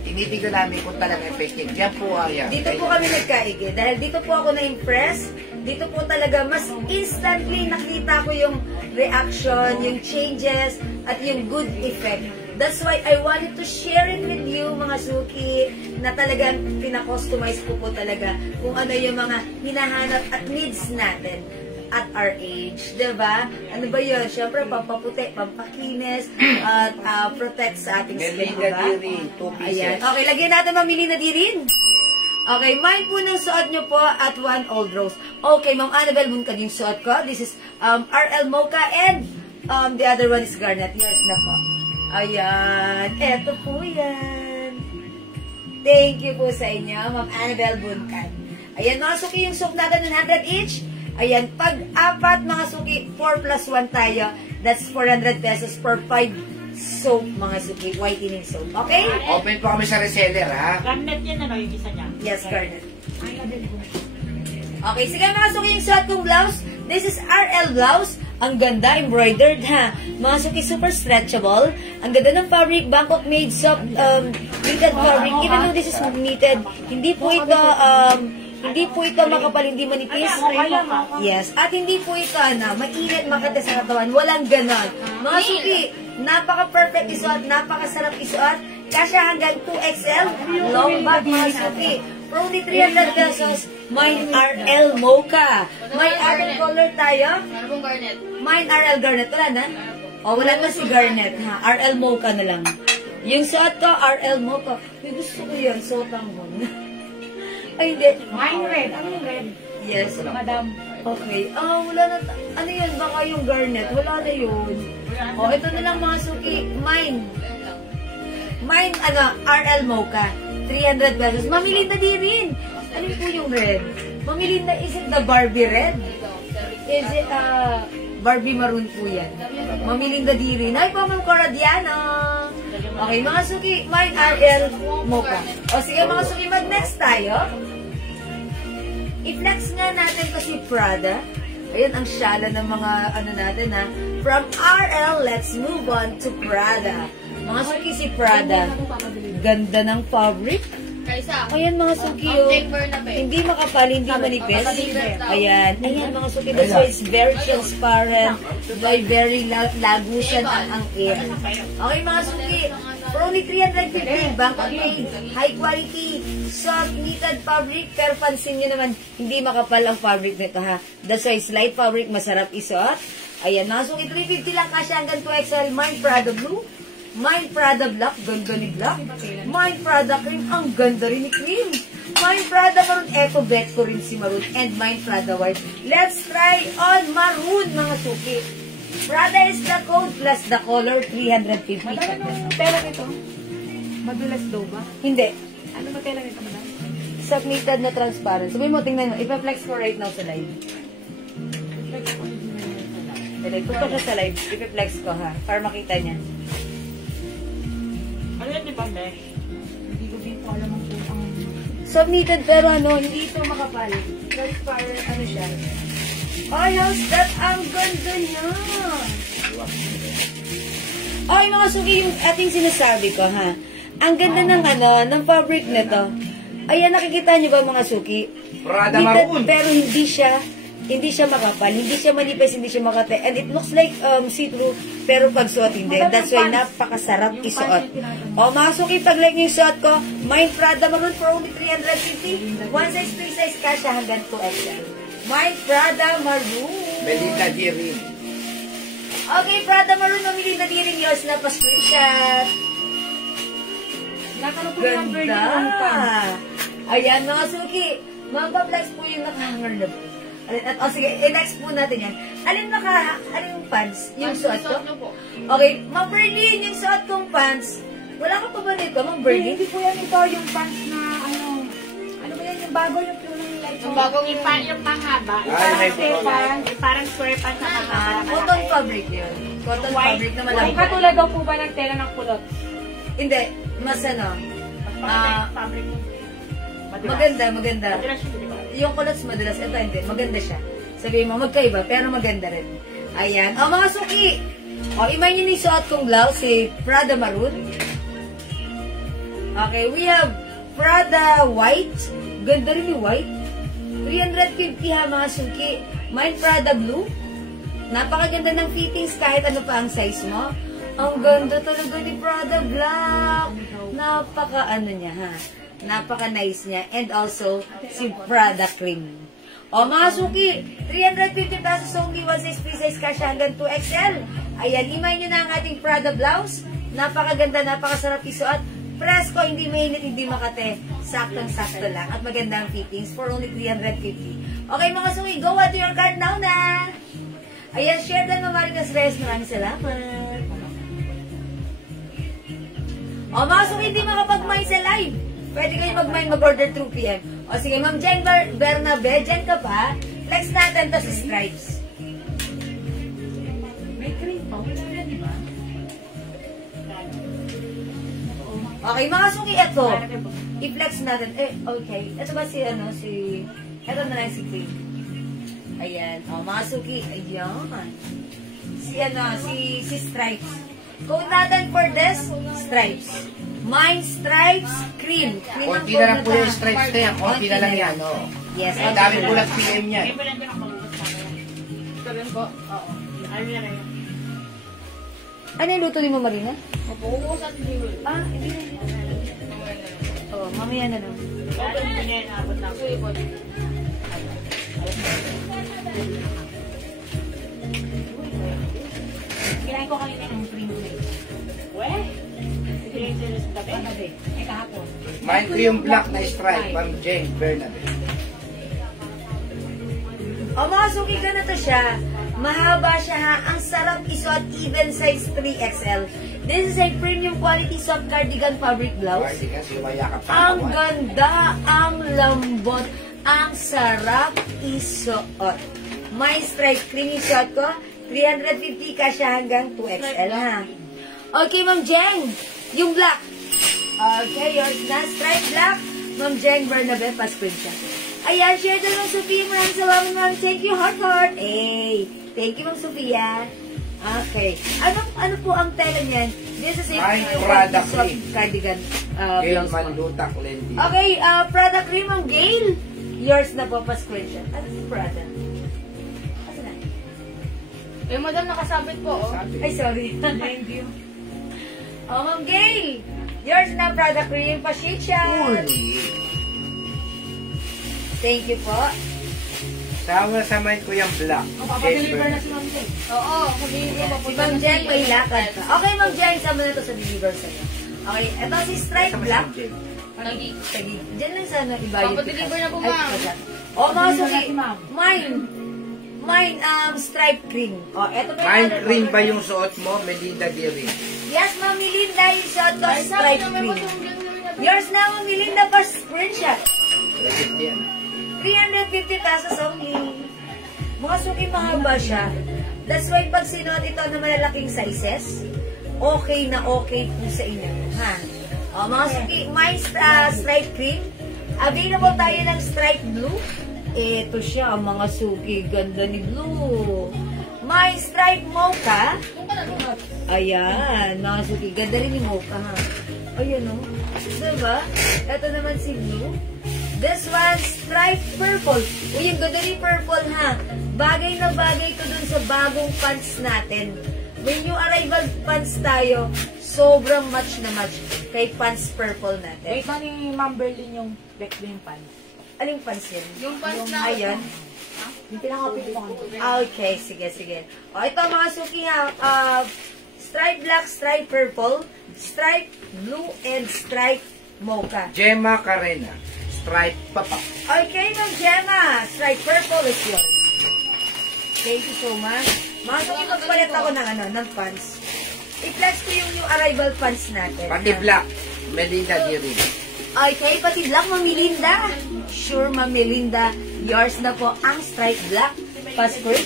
Tinitignan namin kung talagang effective. Yan po ang yan. Dito po kami nagkaigi. Dahil dito po ako na-impress. Dito po talaga mas instantly nakita ko yung reaction, yung changes, at yung good effect. That's why I wanted to share it with you, mga suki, na talagang pinakustomize ko po talaga kung ano yung mga hinahanap at needs natin at our age, diba? Ano ba yun? Siyempre, pampaputi, pampakinis, at protect sa ating skin, Melina diba? Diri, 2 pieces. Ayan. Okay, lagyan natin mamili na di rin. Okay, mine po ng suot nyo po at 1 Old Rose. Okay, Ma'am Annabelle, muna yung suot ko. This is RL Mocha and the other one is Garnet. Yours na po. Ayan. Eto po yan. Thank you po sa inyo, Ma'am Annabelle Bunkan. Ayan, mga suki, yung soap natin 100 each. Ayan, pag apat mga suki, 4 plus 1 tayo. That's 400 pesos per 5 soap, mga suki, whitening soap. Okay? Open po kami sa reseller, ha? Garnet yan, ano, yung isa niya. Yes, Garnet. Okay, sige mga suki, yung suot kong blouse. This is RL blouse. Ang ganda, embroidered, ha? Mga suki, super stretchable. Ang ganda ng fabric, Bangkok made soft, knitted fabric. Even though this is knitted, hindi po ito makapal, hindi manipis. Yes. At hindi po ito, mainit, makate sa katawan. Walang ganon. Mga suki, napaka-perfect isuot, napakasarap isuot. Kasya hanggang 2XL. Long bag, mga suki. For only 300 pesos, mine RL Mocha. May RL color tayo. Ano pong garnet? Mine RL Garnet. Wala na? O, wala na si Garnet, ha? RL Mocha na lang. Yung suot ko, RL Mocha. May gusto ko yan, suotan mo. Ay, hindi. Mine red. Ano yung red? Yes. Madam. Okay. Wala na. Ano yun? Baka yung Garnet. Wala na yun. O, ito na lang mga suki. Mine. Mine, RL Mocha. 300 pesos. Mamili na di rin. Ano po yung red? Mamili na, is it the Barbie red? Is it, Barbie maroon po yan. Mamili na di rin. Ay po, Ma'am Coradiano. Okay, mga suki, mine RL Mocha. O sige, mga suki, mag-next tayo. I-flex nga natin to si Prada. Ayan, ang syala ng mga, natin, ha. From RL, let's move on to Prada. Mga suki, si Prada. Ganda ng fabric. Kaysa. Ayan, mga suki, Ang chamber na ba? hindi makapal, hindi manipis. Ayan, mga suki, that's why it's very transparent, very lago siya ang air. Okay, mga suki, for only 350, Bangkok made, high quality, soft knitted fabric, pero pansin nyo naman, hindi makapal ang fabric nito, ha. That's why it's light fabric, masarap isuot. Ayan, mga suki, 350 lang, kasya hanggang 2XL, mine Prada Blue. Mine Prada Black, ganda ni Black. Mine Prada Cream, ang ganda rin ni Cream. Mine Prada Maroon, eto bet ko rin si Maroon. And Mine Prada White. Let's try on Maroon, mga suki. Prada is the code plus the color, 350. Madam, anong tela nito? Madulas daw ba? Hindi. Ano ba tela nito, madam? Submitted na transparent. Sabihin mo, tingnan mo. Ipa-flex ko right now sa live. Dali, punta siya sa live. Ipa-flex ko, ha. Para makita niya. Ano yan, di ba, mesh? Hindi ko din po alam ang ang... Submitted pero hindi ito makapal. Transparent, siya. Ay, how's that? Ang ganda niya. Ay, mga suki, yung ating sinasabi ko, ha? Ang ganda ng fabric nito. Ayan, nakikita niyo ba, mga suki? Prada Knitted, Maroon. pero hindi siya makapal, hindi siya manipis, hindi siya makate. And it looks like see-through, pero pag suot hindi. That's why napakasarap isuot. O, mga suki, pag like niyo yung suot ko, Mine Prada Maroon for only 350. One size, 3 size, kasha hanggang 2XL. Mine Prada Maroon. Melina Diri. Okay, Prada Maroon, mamili na din yung yours na pa-screenshot. Nakaroon po ng birthday ng Ganda! pants. Ayan, mga suki. Mga pa-flex po yung nakahanger na po. Sige, i-next po natin yan. Alin yung pants? Yung suot ko? Suot po. Okay, Ma'am Berlin, yung suot kong pants. Wala ka pa ba nito, Ma'am Berlin? Hindi po yan ito, yung pants na ano ba yan, yung bago yung kulong light. Yung bagong yung pangaba. Ay, Parang may pants, parang square pants na pangaba. Cotton fabric yun. Cotton fabric na Ay, malambot. katulad daw po ba ng tela ng kulot? Hindi, mas ano. Fabric. Maganda, maganda. Madalas yun, di ba? Yung kulots madalas, ito hindi, maganda siya. Sabihin mo, magkaiba, pero maganda rin. Ayan. O, mga suki! O, imay nyo ni suot kong blouse, si Prada Maroon. Okay, we have Prada White. Ganda rin yung white. 350 ha, mga suki. Mine Prada Blue. Napakaganda ng fittings kahit ano pa ang size mo. Ang ganda talaga ni Prada Black. Napaka ano niya ha. Napaka nice niya. And also, si Prada Cream. O mga suki, 350 pesos only, 1 size, 3 size cash hanggang 2XL. Ayan, imay nyo na ang ating Prada blouse. Napakaganda, napakasarap isuot. Presko, hindi mainit, hindi makate. Saktong-sakto lang. At maganda ang fittings for only 350. Okay mga suki, go to your cart now na. Ayan, share lang ng Maritas Reyes. Maraming salamat. O mga suki, hindi makapag-mine sa live. Pwede kayo mag-mine, mag-order through PM. O sige, Ma'am Jen Bernabe, dyan ka pa. Flex natin to sa stripes. May cream pa, wala na, di ba? Okay, mga suki, ito. I-flex natin. Okay. Ito ba si, ito na lang si Cream. Ayan. O, mga suki. Ayan. Si Stripes. Code natin for this, Stripes. Mine Stripes, Cream. Cream ang Konti code na lang po natin. yung stripes na yan. Konti na lang yan. Oh. Yes. Ang dami po lang PM yan. Ito rin po. Oo. Ano yan na yun? Ano yung luto ni Mama Marina? Mapuhubos at hindi. Ah, hindi na. Oh, mamaya na lang. Open mo niya yan. Abot lang. Suy po. Kinain ko kanina ng cream plate. Weh? Sige, sa gabi. Eh, kahapon. Mine ko yung black na stripe. Ma'am Jane Bernabe. O mga suki, ganito siya. Mahaba siya ha. Ang sarap isuot, even size 3XL. This is a premium quality soft cardigan fabric blouse. Party kasi mayakap sa Ang kawan. ganda, ang lambot, ang sarap isuot. May stripe cream isuot ko. 350 ka siya hanggang 2XL ha. Okay, Ma'am Jeng. Yung black. Okay, yours na. Stripe black. Ma'am Jeng Bernabe, pa-screenshot. Ayan, share na ng Sophia. Maraming salamat, ma'am. Thank you, heart. Hey, thank you, Ma'am Sophia. Okay. Ano po ang tela niyan? This is a Ay, Prada soft cream. cardigan Gail blouse. Mandutak Lendi. Okay, Prada cream ang Gail. Yours na po, pa-screenshot. Ano si Prada? Asa na? Eh, madam, nakasabit po. Oh. Ay, sorry. Thank you. Oh, Ma'am Gail. Yours na, Prada cream. Pa-shade siya. Thank you po. Sama-samain ko yung black. Papapag-deliver na si Ma'am Jen. Oo, sabihin ko Si Ma'am Jen, may lakad pa. Okay, Ma'am Jen, sama na to sa deliver sa'yo. Okay, ito si Stripe Black. Tagi. Tagi. Diyan lang sana ibayad. Papadeliver na po, Ay, ma'am. wala. O, mga suki. Deliver na si ma'am. Mine, Stripe Cream. O, eto pa Mine ano, cream ba yung suot mo? Melinda Diri. Yes, Ma'am Melinda, yung shot ko, Ay, sabi Stripe naman Cream. po yung gano'n. Yours na, Ma'am Melinda, pa screenshot. Legit yan. 350 pesos only. Mga suki, mahaba siya. That's why pag sinuot ito na malalaking sizes, okay na okay po sa inyo. Ha? O, mga suki, my stripe cream. Available tayo ng stripe blue. Ito siya, mga suki. Ganda ni blue. My stripe mocha. Ayan, mga suki. Ganda rin ni mocha, ha? Ayan, o. Diba? Ito naman si blue. This one, striped purple. Uy, yung ganda ni purple, ha? Bagay na bagay ko dun sa bagong pants natin. May new arrival pants tayo. Sobrang match na match kay pants purple natin. Wait na ni Ma'am Berlin yung black din pants. Aling pants yan? Yung pants na. Ayan. Yung pinaka-pink one. Okay, sige. O, ito mga suki ha. Stripe black, stripe purple, stripe blue, and stripe mocha. Gemma Carrena. Stripe papa. Okay, Ma'am Gemma. Stripe purple is yours. Thank you so much. Mga suki, magpalit ako ng pants. I-flex ko yung new arrival pants natin. Pati black. Melinda Diri. Okay, pati black, Ma'am Melinda. Sure, Ma'am Melinda. Yours na po ang stripe black. Passport.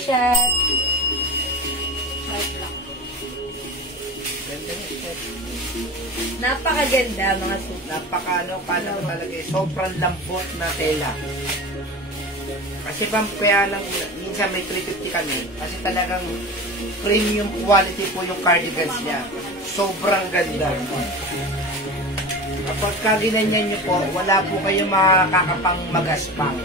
Napakaganda mga suki. Paano talaga sobrang lambot na tela. Kasi kaya lang minsan may 350 kami kasi talagang premium quality po yung cardigans niya. Sobrang ganda. Kapag ginanyan nyo po, wala po kayong makakapang magaspang.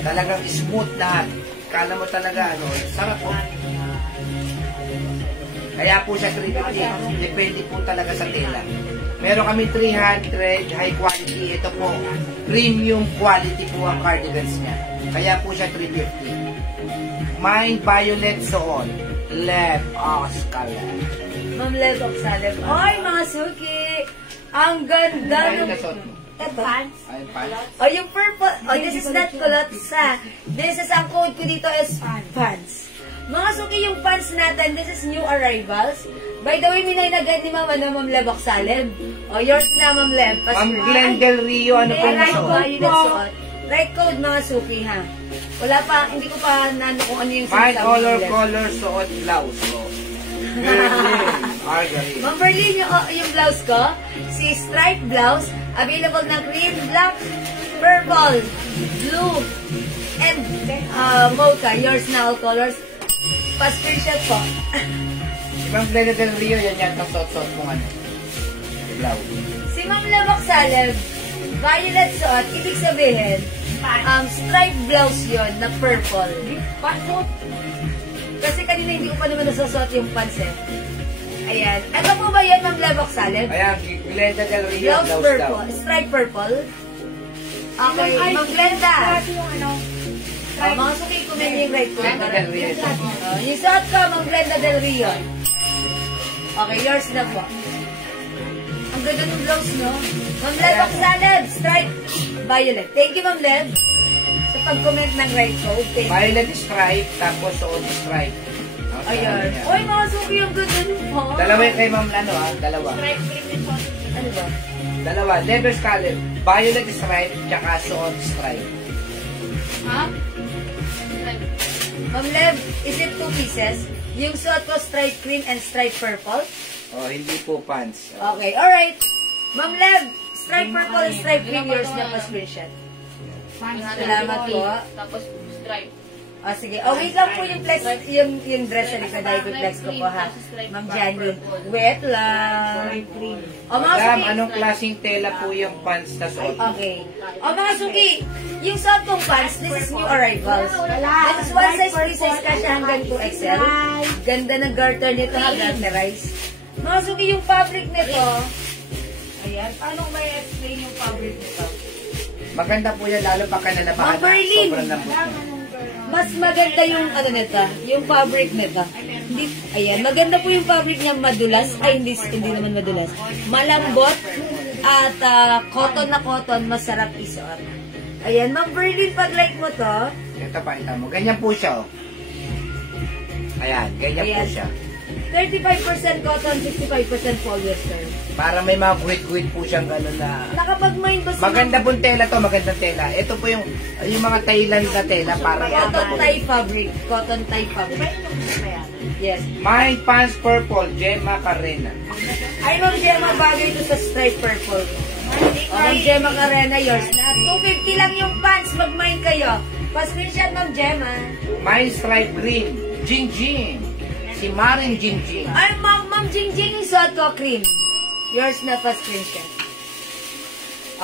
Talagang smooth lahat. Kala mo talaga, sarap po. Kaya po siya 350. Depende po talaga sa tela. Meron kami 300 high quality. Ito po, premium quality po ang cardigans niya. Kaya po siya 350. Mine violet suot. Lev Oscala. Ma'am Lev Oxalem. Oy, mga suki! Ang ganda ng... Ito. Pants. Ay, pants. Oh, yung purple. Oh, this is not culottes ha. This is, ang code ko dito is pants. Mga suki, yung pants natin, this is new arrivals. By the way, minay-nagad ni Ma'am Lev Oxalem. Oh, yours na, Ma'am Lev. Ma'am Glenn Del Rio, ano po Right yung code, suot. Right code, mga suki ha. Wala pa, hindi ko pa nano kung ano yung Fine sinasabi ni Lev. color suot blouse ko. Margarine. Ma'am Berlin, yung blouse ko, si stripe blouse, available na cream, black, purple, blue, and mocha. Yours na all colors. Pa-screenshot po. Ma'am Glenn Del Rio, yan ang suot-suot mong blouse. Si Ma'am Lev Oxalem, violet suot, ibig sabihin, stripe blouse yon na purple. Kasi kanina hindi ko pa naman nasusuot yung pants eh. Ayan. Ito po ba yan, Ma'am Lev Oxalem? Ayan, Glenda Del Rio, Blouse blouse purple. daw. Stripe purple. Okay, Ma'am Glenda. Mga suki ko na yung right ko. Glenda Del Rio. Yung suot ko, Ma'am Glenda Del Rio. Okay, yours na po. Ang ganda ng blouse, no? Ma'am Lev Oxalem, stripe violet. Thank you, Ma'am Lev. Sa pag-comment ng right code. Thank you. Violet stripe, tapos suot stripe. Ayan. Uy, mga suki, ang ganda nyo po. Dalawa yung kay Ma'am dalawa. Ano ba? Dalawa, leather scallop, violet stripe, tsaka suot stripe. Ha? Ma'am Lev, is it 2 pieces? Yung suot ko, stripe cream and stripe purple? Oh, hindi po pants. Okay, alright. Ma'am Lev, stripe purple and stripe cream, yours na pa screenshot. Salamat po. Tapos stripe. Sige. Wait lang po yung flex, yung dress na likod ay flex ko po ha. Ma'am Janine, wait lang. Mga Madam, suki. anong klaseng tela po yung pants na suot? Okay. Mga suki, yung suot kong pants, this is new arrivals. This is one size, 3 size kasi hanggang 2XL. Ganda ng garter nito ha, garterize. Mga suki, yung fabric nito, ayan, paano may explain yung fabric nito? Maganda po yan, lalo pa kanalabahan Ma'am Berlin. sobrang lambot niya. Mas maganda yung ano nito, yung fabric nito. Hindi, ayan, maganda po yung fabric niya, madulas. Ay, hindi naman madulas. Malambot at cotton na cotton, masarap isuot. Ayan, Ma'am Berlin, pag like mo to. Ito pa, ito mo. Ganyan po siya, oh. Ayan, ganyan po Ayan. siya. 35% cotton, 65% polyester. Para may mga guhit-guhit po siyang gano'n na... Nakapag-mind ba si Maganda pong tela to, magandang tela. Ito po yung mga Thailand na tela, parang... Cotton tie fabric. Cotton tie fabric. Yes. My pants purple, Gemma Carrena. Ay, Ma'am Gemma, bagay ito sa stripe purple. Ma'am Gemma Carrena, yours na. 250 lang yung pants, mag-mind kayo. Pa-screenshot, Ma'am Gemma. My stripe green, Jing Jing. Si Marin Jing Jing. Ay, Ma'am Jingjing, yung suot ko, cream. Yours na pa-screenshot.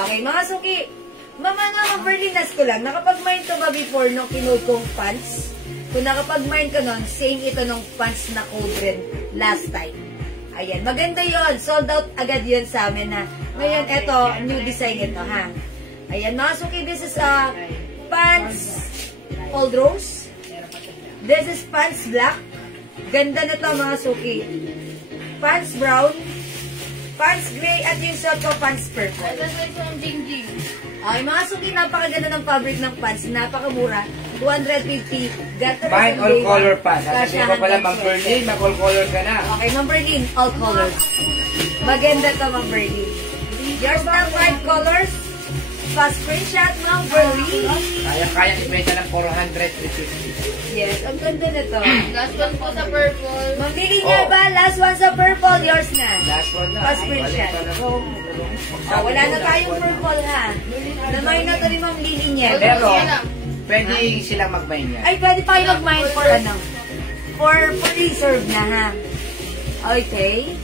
Okay, mga suki. Ma'am Berlinas ko lang, nakapag-mind to ba before nung kinode kong pants? Kung nakapag-mind ka nun, same ito nung pants na code rin last time. Ayan, maganda yon. Sold out agad yun sa amin na. Ngayon, ito, new design ito, ha? Ayan, mga suki, this is pants Old Rose. This is pants black. Ganda na to mga suki. Pants brown. Pants gray. At yung suot ko, pants purple. Ito yung jing-jing. Okay, mga suki, napakaganda ng fabric ng pants. Napakamura. 250. Gata na Mine sa all day. color pa. Sasabihin ko Kasyahan pala, ng Ma'am sweater. Berlin, mag-all color ka na. Okay, Ma'am Berlin, all colors. Maganda to, Ma'am Berlin. Yours na 5 colors. Pa-screenshot, Ma'am Berlin. Kaya ibenta ng 450. Yes, ang ganda na to. Last one po sa purple. Ma'am Lily nga ba? Last one sa purple. Yours na. Last one na. Pa-screenshot. Oh, wala na tayong purple, ha? Namay na to ni Ma'am Lily niya. Pero, pwede silang mag-buy niya. Ay, pwede tayo mag-mine for ano? For reserve na, ha? Okay.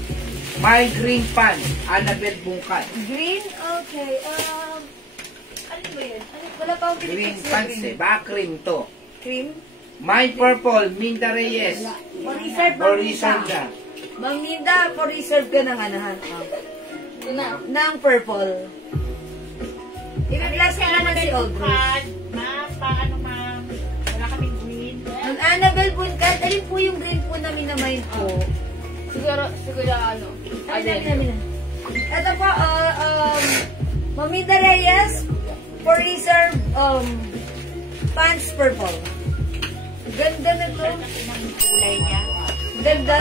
My green pants, Annabelle Bungkat. Green? Okay. Ano ba yun? Wala pa akong Green pinipix na pants green. eh. Baka cream to. Cream? My purple, Minda Reyes. For reserve, For Ma'am reason Linda. na. Ma'am Linda, for reserve ka ng ano, ha? Ito na. Ng purple. I-glass ka naman si Old Rose. Ma'am, paano ma'am? Wala kaming green. Ang Annabelle Bunkat, alin po yung green po na minamind po? Siguro ano. Alin. Ito po, Mamita Reyes, for reserve, pants purple. Ganda na to. Ang kulay niya. Ganda.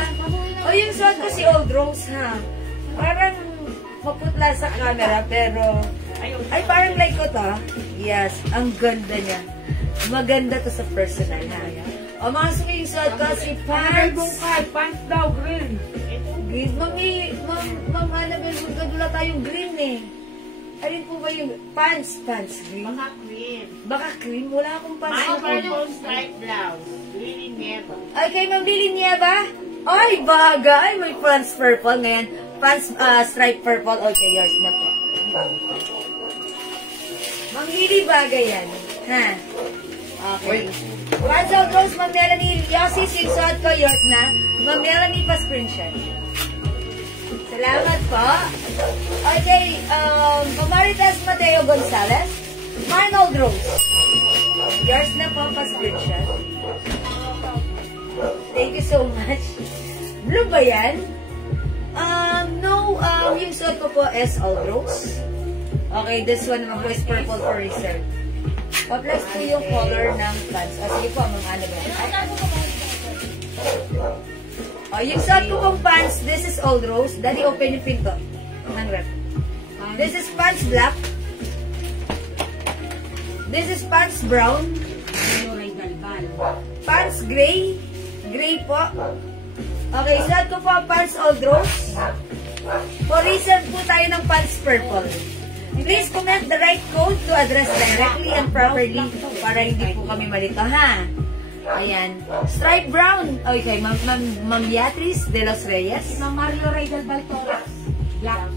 O yung suot ko si Old Rose, ha? Parang maputla sa camera, pero... Ay, parang like ko to. Yes, ang ganda niya. Maganda to sa personal, ha? O, mga suki yung suot ko si pants. Pants daw, green. Green. Ma'am Annabelle, wala tayong green eh. Alin po ba yung pants green? Baka green. Baka cream? Wala akong pants My na cream. purple striped blouse. Lily Nieva. Ay, kay Ma'am Lily niya ba? Ay, bagay! May pants purple ngayon. Pants striped purple. Okay, yours na po. Ma'am Lily, bagay yan. Ha? Okay. Pants out rose, Ma'am Melanie. Yossi, yung suot ko, yours na. Ma'am Melanie, pa-screenshot. Salamat po. Okay, Maritas Mateo Gonzalez. Arnold Rose. Yours na po, pa-screenshot. Thank you so much. Blue ba yan? No, yung suot ko po is Old Rose. Okay, this one naman po is purple for reserve. Pa-plus po yung color ng pants. O, sige po, mga ano ba? Oh, yung suot ko pong pants, this is Old Rose. Daddy, open yung pinto. Ng rep. This is pants black. This is pants brown. Pants gray. Gray po. Okay, suot ko po ang pants Old Rose. For reserve po tayo ng pants purple. Please comment the right code to address directly and properly para hindi po kami malito, ha? Ayan. Stripe brown. Okay, Ma'am Beatriz de los Reyes. Ma'am Mario Raydal Baltoras. Black.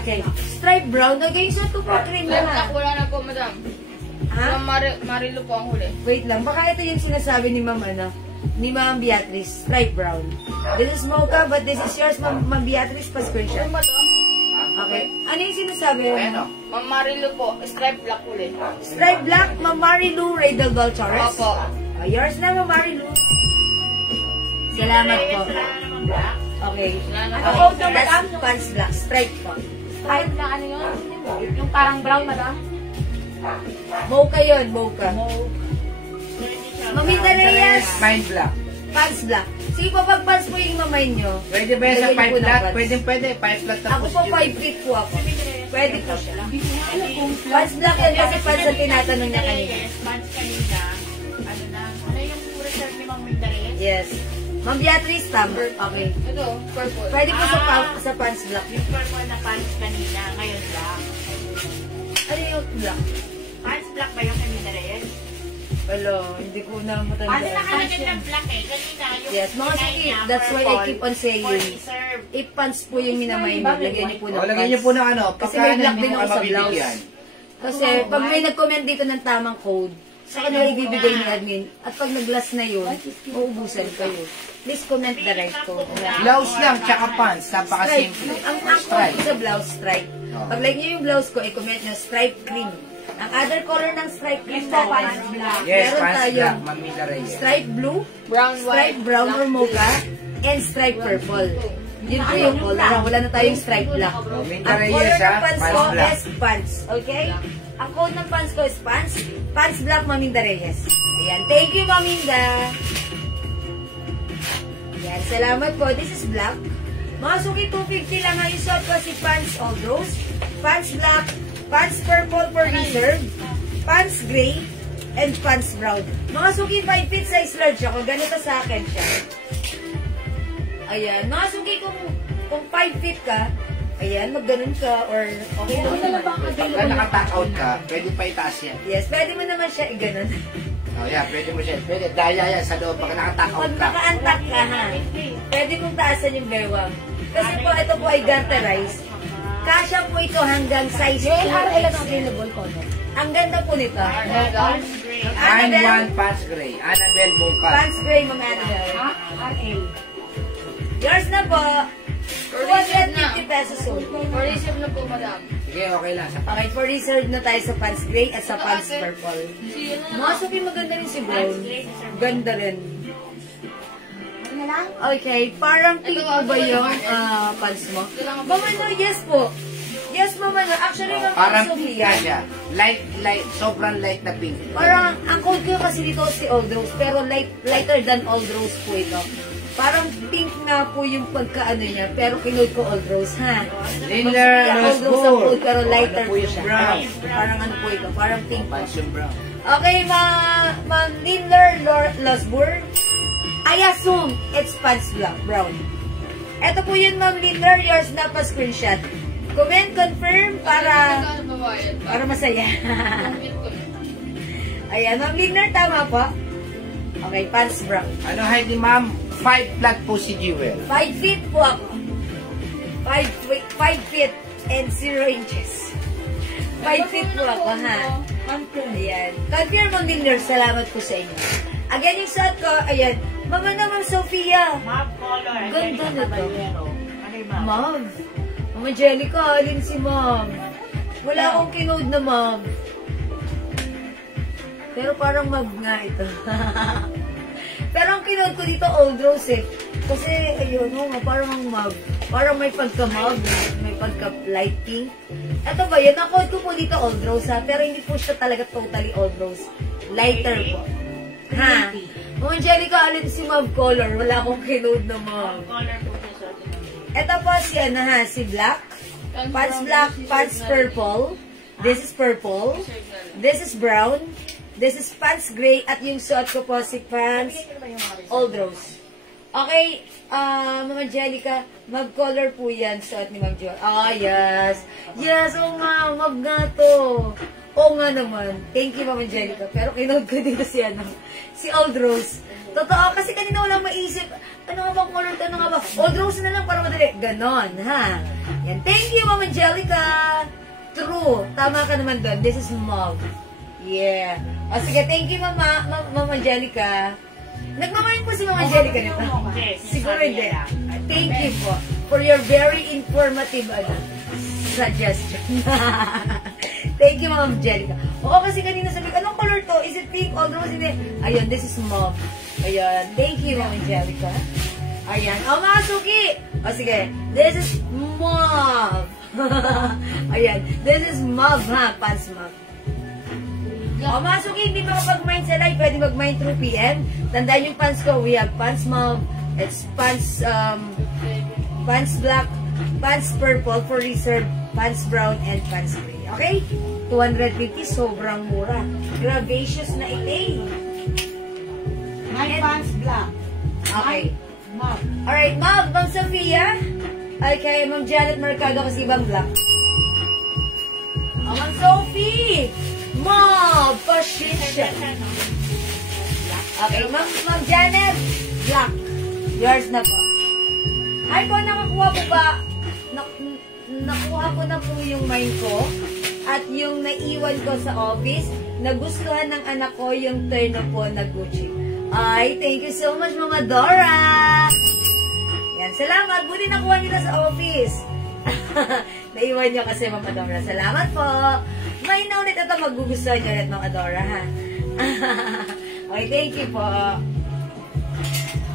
Okay. Stripe brown. Okay, sa ito po cream Black na. wala na po, madam. Ha? Marilu po ang huli. Wait lang. Baka ito yung sinasabi ni Ma'am ni Ma'am Beatriz. Stripe brown. This is mocha, but this is yours, Ma'am Beatriz. Pa-screenshot. Ano ba to? Okay. Ano yung sinasabi? Ano? Ma'am Marilu po, stripe black huli. Stripe black, Ma'am Marilu Raydal Baltoras. Opo. Yours na, Ma'am Marilu. Salamat po. Black. Okay. Wala na Okay, po. that's pants black. Stripe po. Stripe na ano yun? Yung parang brown, madam? Mocha yun, mocha. Mamita Reyes, Mine black. pants black. Sige po, pag pants po yung mamay nyo. Pwede ba yan sa lagyan niyo 5 po ng flat? pants. Pwede. 5 flat na Ako po, 5 feet po ako. Pwede po siya. Hindi ko alam kung Pants black yan kasi pants ang tinatanong niya kanina. Yes, pants kanina. Ano na? Ano yung reserve ni Mang Mindares? Yes. Ma'am Beatrice, tama. Okay. Ito, purple. Pwede po sa pants black. Yung purple na pants kanina, ngayon black. Ano yung black? Pants black ba yung kay Mindares? Wala, hindi ko na Ano matandaan. nakalagay ng black eh? Kanina yung Yes, mga design suki, niya, that's why I purple, keep on saying. for reserve. If pants po yung minamay mo, lagyan niyo po ng O, lagyan niyo po ng ano. Kasi may black din hindi ako mo sa mabibigyan. blouse. Kasi pag may nag-comment dito ng tamang code, sa kanila ibibigay ni admin. At pag nag-last na yun, mauubusan kayo. Please comment the right code. Blouse lang, tsaka pants. Napaka-simple. Ang code sa blouse, stripe. Pag like niyo yung blouse ko, i-comment nyo stripe cream. Ang other color ng stripe blue po, pants black. Yes, Meron pants tayong black, Ma'am Mila Reyes. stripe blue, Brown, stripe brown or mocha, and stripe purple. Yun po yung color. Wala na tayong stripe black. Mila Ang Reyes, color ng ha? pants Pants ko black. is pants. Okay? Ang code ng pants ko is pants. Pants black, Maminda Reyes. Ayan. Thank you, Maminda. Ayan. Salamat po. This is black. Mga suki 250 lang. Yung suot ko si pants all rose, pants black, pants purple for reserve, pants gray, and pants brown. Mga suki 5 feet size large ako. Ganito sa akin siya. Ayan. Mga suki kung 5 feet ka, ayan, magganon ka, or okay lang. Pagka nakatak-out ka, pwede pa itaas yan. Yes, pwede mo naman siya i-ganon. Oh, yeah, pwede mo siya. Pwede, daya yan sa loob. Pagka nakatak-out Pag ka. naka-antak ka, ha, pwede mong taasan yung bewang. Kasi po, ito po ay garterized. Kasya po ito hanggang size 2XL. available ko. Ang ganda po nito. Nine one pants gray. Annabelle Bungkal. Pants gray, Ma'am Annabelle. RL. Yours na po. 250 pesos sold. For reserve na po, madam. Sige, okay lang. Sa Okay, for reserve na tayo sa pants gray at sa pants purple. Mga suki, maganda rin si brown. Ganda rin. Okay, parang pink po ba yung pants mo? Mama no, yes po. Yes, Mama no. Actually, Mama parang no, pink ka siya. Light, sobrang light na pink. parang, ang code ko kasi dito si Old Rose, pero lighter than Old Rose po ito. Parang pink na po yung pagkaano niya, pero kinode ko Old Rose, ha? Liller Old Rose ang code, pero lighter Ano po yung siya. brown? Parang ano po ito, parang pink. Pants yung brown. Okay, Ma'am Lindler Losburn. I assume it's pants black, brown. Ito po yun, Ma'am Lindler, yours na pa screenshot. Comment, confirm, para masaya. Ayan, Ma'am Lindler, tama po. Okay, pants brown. Ano, Heidi, ma'am? 5 flat po si Jewel. 5 feet po ako. 5 feet and 0 inches. 5 feet po ako, ha? Ayan. Confirm, Ma'am Lindler, salamat po sa inyo. Again, yung suot ko, ayan. Mama na, Ma'am Sofia. Map color. Ganda na to. Caballero. Ano yung map? Ma'am. Mama Jellica, alin si Ma'am? Wala akong kinode na Ma'am. Pero parang Ma'am nga ito. Pero ang kinode ko dito, Old Rose eh. Kasi, ayun, parang ang Ma'am. Parang may pagka-Ma'am, may pagka-light pink. Ito ba yun? Ang code ko po dito, Old Rose ha. Pero hindi po siya talaga totally Old Rose. Lighter po. Ha? Ma'am Jellica, alin si Ma'am color? Wala akong kinode na Ma'am. Color po siya suot niyo. Ito po si, si black. Pants black, pants purple. This is purple. This is brown. This is pants gray. At yung suot ko po si pants Old Rose. Okay, Mama Jellica, mag-color po yan suot ni Ma'am Jo. Yes. Yes, oo nga, mag nga to. Oo nga naman. Thank you, Mama Jellica. Pero kinod ko dito si Old Rose. Totoo, kasi kanina walang maisip. Ano nga bang color to? Ano nga ba? Old Rose na lang para madali. Ganon, ha? Yan. Thank you, Mama Jellica. True. Tama ka naman doon. This is mauve. Yeah. O sige, thank you, Mama Jellica. Nagmamayin po si Mama Jellica nito. Yes, Siguro sabi hindi. niya. Thank you po for your very informative suggestion. Thank you, Ma'am Jellica. Oo, kasi kanina sabi ko, anong color to? Is it pink? Old Rose? Hindi. Ayun, this is mauve. Ayun. Thank you, Ma'am Jellica. Ayan. O, mga suki. O, sige. This is mauve. Ayan. This is mauve, ha? Pants mauve. O, mga suki, hindi makapag-mind sa live. Pwede mag-mind through PM. Tandaan yung pants ko. We have pants mauve. It's pants, pants black, pants purple for reserve, pants brown, and pants gray. Okay? 250, sobrang mura. Gravacious na ite. My pants black. Okay. Map. Alright, Ma'am Sofia. Okay, Ma'am Janet Mercado kasi ibang black. Oh, Ma'am Sophie. Ma'am, pasensya. Okay, Ma'am Janet, black. Yours na po. Ay po, nakakuha po ba? Nakuha ko na po yung mine ko. At yung naiwan ko sa office, nagustuhan ng anak ko yung turn po na Gucci. Ay, thank you so much, Mama Dora! Yan, salamat. Buti nakuha nyo na sa office. Naiwan nyo kasi, Mama Dora. Salamat po. May na ulit ito magugustuhan nyo ulit mga Dora, ha? Okay, thank you po.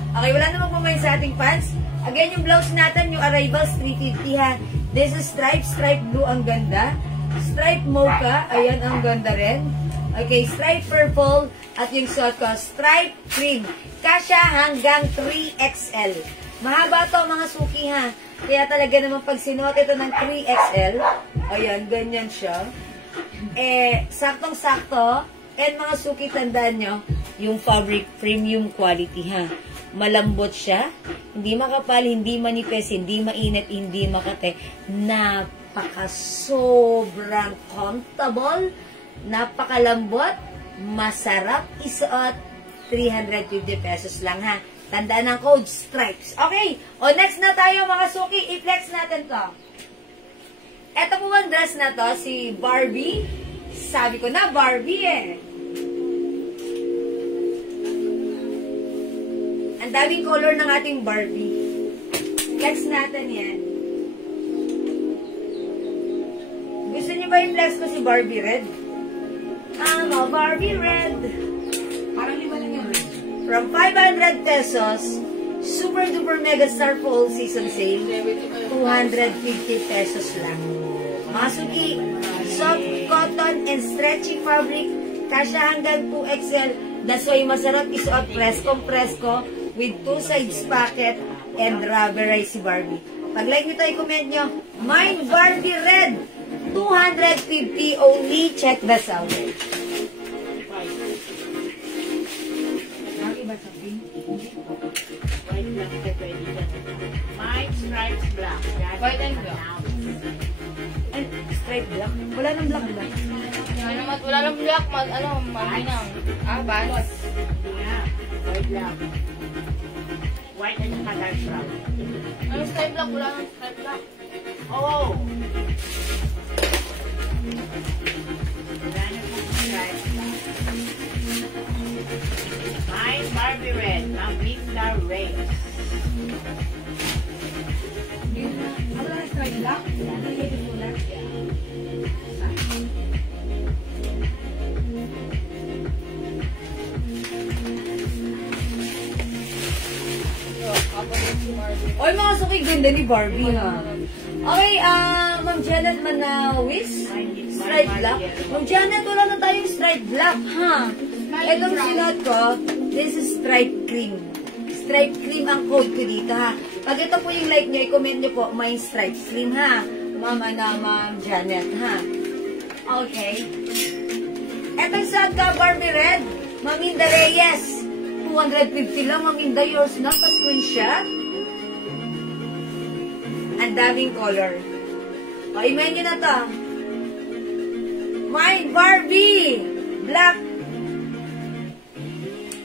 Okay, wala namang pumain sa ating pants. Again, yung blouse natin, yung Arrivals 350, ha? This is stripe blue, ang ganda. Stripe mocha, ayan, ang ganda rin. Okay, stripe purple, at yung suot ko, stripe cream. Kasya hanggang 3XL. Mahaba to mga suki, ha? Kaya talaga naman pag sinuot ito ng 3XL, ayan, ganyan siya. Saktong-sakto. And mga suki, tandaan nyo, yung fabric premium quality, ha? Malambot siya, hindi makapal, hindi manipis, hindi mainit, hindi makate. Sobrang comfortable, napakalambot, masarap isuot, 350 pesos lang, ha? Tandaan ang code, stripes. Okay, next na tayo mga suki, i-flex natin to. Ito po ang dress na to, si Barbie. Sabi ko na, Barbie Ang daming color ng ating Barbie. Flex natin yan. Gusto niyo ba yung flex ko si Barbie Red? Barbie Red. Parang lima lang yung red. From 500 pesos, super duper mega star fall season sale, 250 pesos lang. Mga suki, soft cotton and stretchy fabric, kasya hanggang 2XL. That's why masarap isuot presko with 2 sides pocket and rubberized si Barbie. Pag like nyo ito, i-comment nyo, mine Barbie Red, 250 only. Check this out. White black, pwede dyan. White stripes black. White and black. And stripe black? Wala nang black ba? Wala nang black, maginang. Balos. Yeah, white black. White at saka dark brown. Ano stripe black? Wala nang stripe black. Oh! Wala na po stripes black. Mine Barbie Red, ang Big Star Race. Wala nang stripe black? Oy, mga suki, ganda ni Barbie, ha? Okay, Ma'am Janet Manawis, stripe black. Ma'am Janet, wala na tayong stripe black, ha? Itong sinuot ko, this is stripe cream. Stripe cream ang code ko dito, ha? Pag ito po yung like nyo, i-comment nyo po, may stripe cream, ha? Ma'am Janet, ha? Okay. Etong suot ko, Barbie Red, Maminda Reyes, 250 lang, Maminda, yours na, pa-screenshot. Ang daming color. O, i-mail nyo na to. Mine Barbie Black.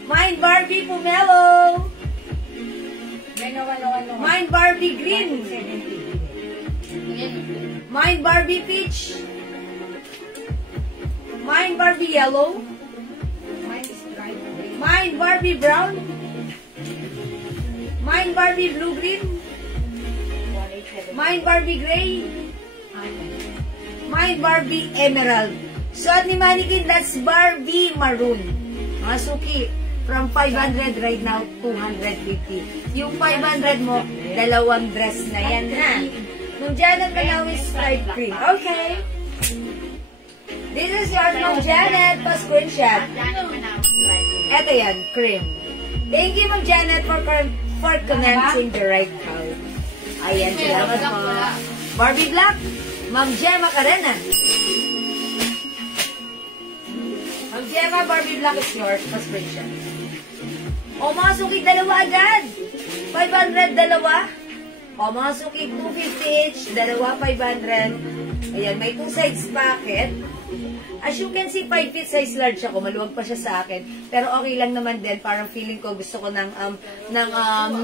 Mine Barbie Pomelo. Mine Barbie Green. Mine Barbie Peach. Mine Barbie Yellow. Mine Barbie Brown. Mine Barbie Blue Green. Mine Barbie Gray. Mine Barbie Emerald. Suot ni Mannequin, that's Barbie Maroon. Mga suki, from 500 right now, 250. Yung 500 mo, dalawang dress na yan, ha? Nung Janet Manawis, stripe cream. Okay. This is yours, Ma'am Janet. Pa-screenshot. Eto yan, cream. Thank you, Ma'am Janet, for commenting the right code. Ayan, salamat po. Barbie Black, Ma'am Gemma Carena. Ma'am Gemma, Barbie Black is yours. Pa-screenshot. O, mga suki, dalawa agad. 500, dalawa. O, mga suki, 250 each. Dalawa, 500. Ayan, may 2 sides pocket. As you can see, 5 feet size large ako. Maluwag pa siya sa akin. Pero okay lang naman din. Parang feeling ko gusto ko ng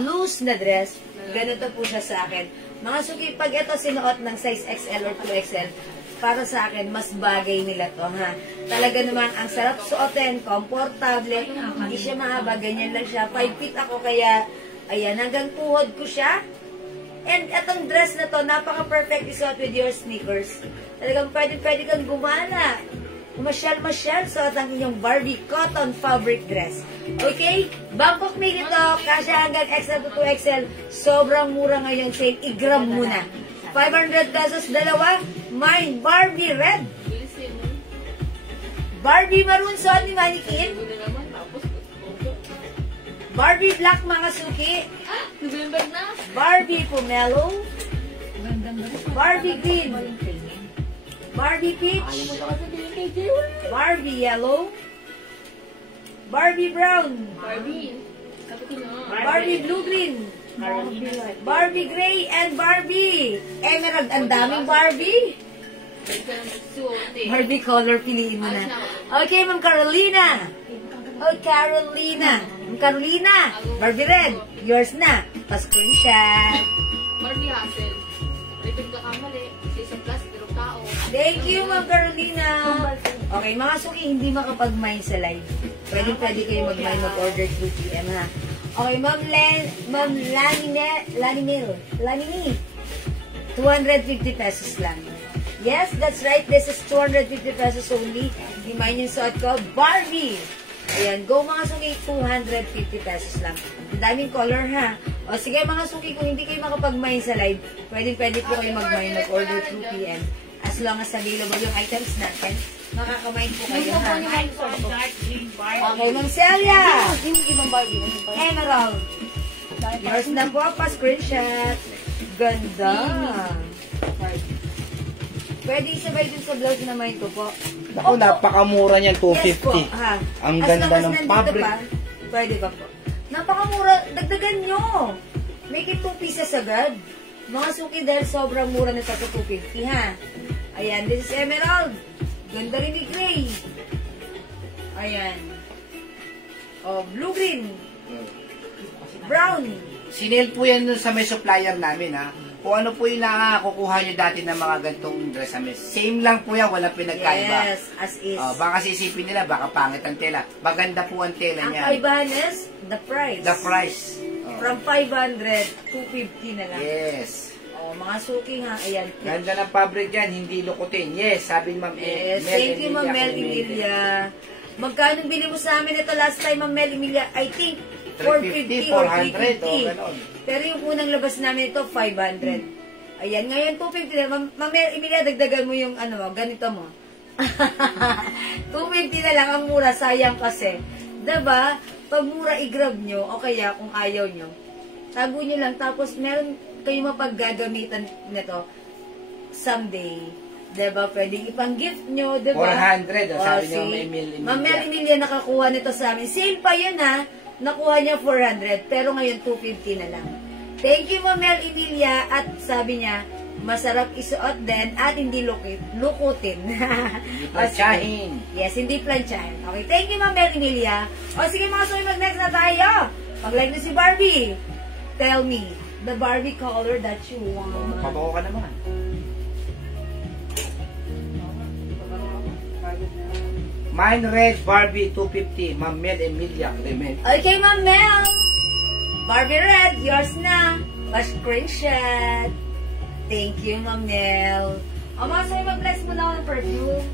loose na dress. Ganito po siya sa akin. Mga suki, pag ito sinuot ng size XL or 2XL, para sa akin, mas bagay nila to, ha? Talaga naman, ang sarap suotin, komportable, hindi siya mahaba, ganyan lang siya. 5 feet ako, kaya, ayan, hanggang tuhod ko siya. And itong dress na to, napaka-perfect isuot with your sneakers. Talagang pwede kang gumala. Masyal-masyal, suot ang inyong Barbie cotton fabric dress. Okay? Bangkok made ito, kasya hanggang XL to 2XL. Sobrang mura ngayon, sale. I-gram mo na. 500 pesos dalawa. Mine, Barbie red. Barbie maroon, suot ni Mannequin. Barbie black, mga suki. November na. Barbie pomelo. Barbie green. Barbie peach. Barbie yellow. Barbie brown. Barbie. Sabi ko na. Barbie blue-green. Barbie gray and Barbie emerald. Ang daming Barbie. Barbie color, piliin mo na. Okay, Ma'am Carolina. Oh, Carolina. Ma'am Carolina. Barbie red. Yours na. Pa-screenshot. Barbie Hassel. Repeat ka kamali. Sa isang class, pero tao. Thank you, Ma'am Carolina. Okay, mga suki, hindi makapag-mine sa live. Pwede kayo mag-mine, mag-order through PM, ha? Okay, Ma'am Lanini. 250 pesos lang. Yes, that's right. This is 250 pesos only. Hindi mine yung suot ko. Barbie! Ayan, go mga suki, 250 pesos lang. Ang daming color, ha? O sige mga suki, kung hindi kayo makapag-mine sa live, pwede po kayo mag-mine, mag-order through PM. As long as available yung items natin, makakamine po kayo, ha? Okay, Ma'am Celia! Yung ibang Barbie. Emerald. Yours na po, pa-screenshot. Ganda. Pwede isabay dun sa blouse na mine ko po. Naku, napakamura niyan, Yes po, 250. ha. Ang As ganda long as ng nandito fabric. pa, pwede pa po. Napakamura. Dagdagan nyo. Make it 2 pieces agad. Mga suki dahil sobrang mura na sa 250, ha. Ayan, this is emerald. Ganda rin ni gray. Ayan. Oh, blue-green. Brown. Sinale po yan dun sa may supplier namin, ha. Kung ano po yung nakakukuha nyo dati ng mga gantong dress namin. Same lang po yan, walang pinagkaiba. Yes, as is. Baka sisipin nila, baka pangit ang tela. Maganda po ang tela Ang niya. kaibahan is the price. The price. From 500, 250 na lang. Yes. Oh, mga suki nga, ayan. Ganda ng fabric yan, hindi lukutin. Yes, sabi ni Ma'am Yes, Mel thank you, Ma'am Mel Emilia. Magkano bili mo sa amin ito last time, Ma'am Mel Emilia? I think 450 or 400 o 350. ganon. Pero yung unang labas namin ito, 500. Ayan, ngayon 250 na. Ma'am Mel Emilia, dagdagan mo yung ano, ganito mo. 250 na lang ang mura, sayang kasi. Diba? Pag mura, i-grab nyo, o kaya kung ayaw nyo, tago nyo lang, tapos meron kayo mapaggagamitan nito someday. Diba? Pwedeng ipang-gift nyo, diba? 400, sabi niyo, Ma'am Emilia. Ma'am Mel Emilia nakakuha nito sa amin. Sale pa yun, ha? Nakuha niya 400, pero ngayon 250 na lang. Thank you, Ma'am Mel Emilia. At sabi niya, masarap isuot din at hindi lukutin. Hindi plantsahin. Yes, hindi plantsahin. Okay, thank you, Ma'am Mel Emilia. O sige mga suki, mag-next na tayo. Pag-like na si Barbie. Tell me, the Barbie color that you want. Pabaho ka naman. Mine red Barbie 250, Ma'am Mel Emilia Clement. Okay, Ma'am Mel. Barbie red, yours na. Pa-screenshot. Thank you, Ma'am Mel. O mga suki, mag-bless mo na ako ng perfume.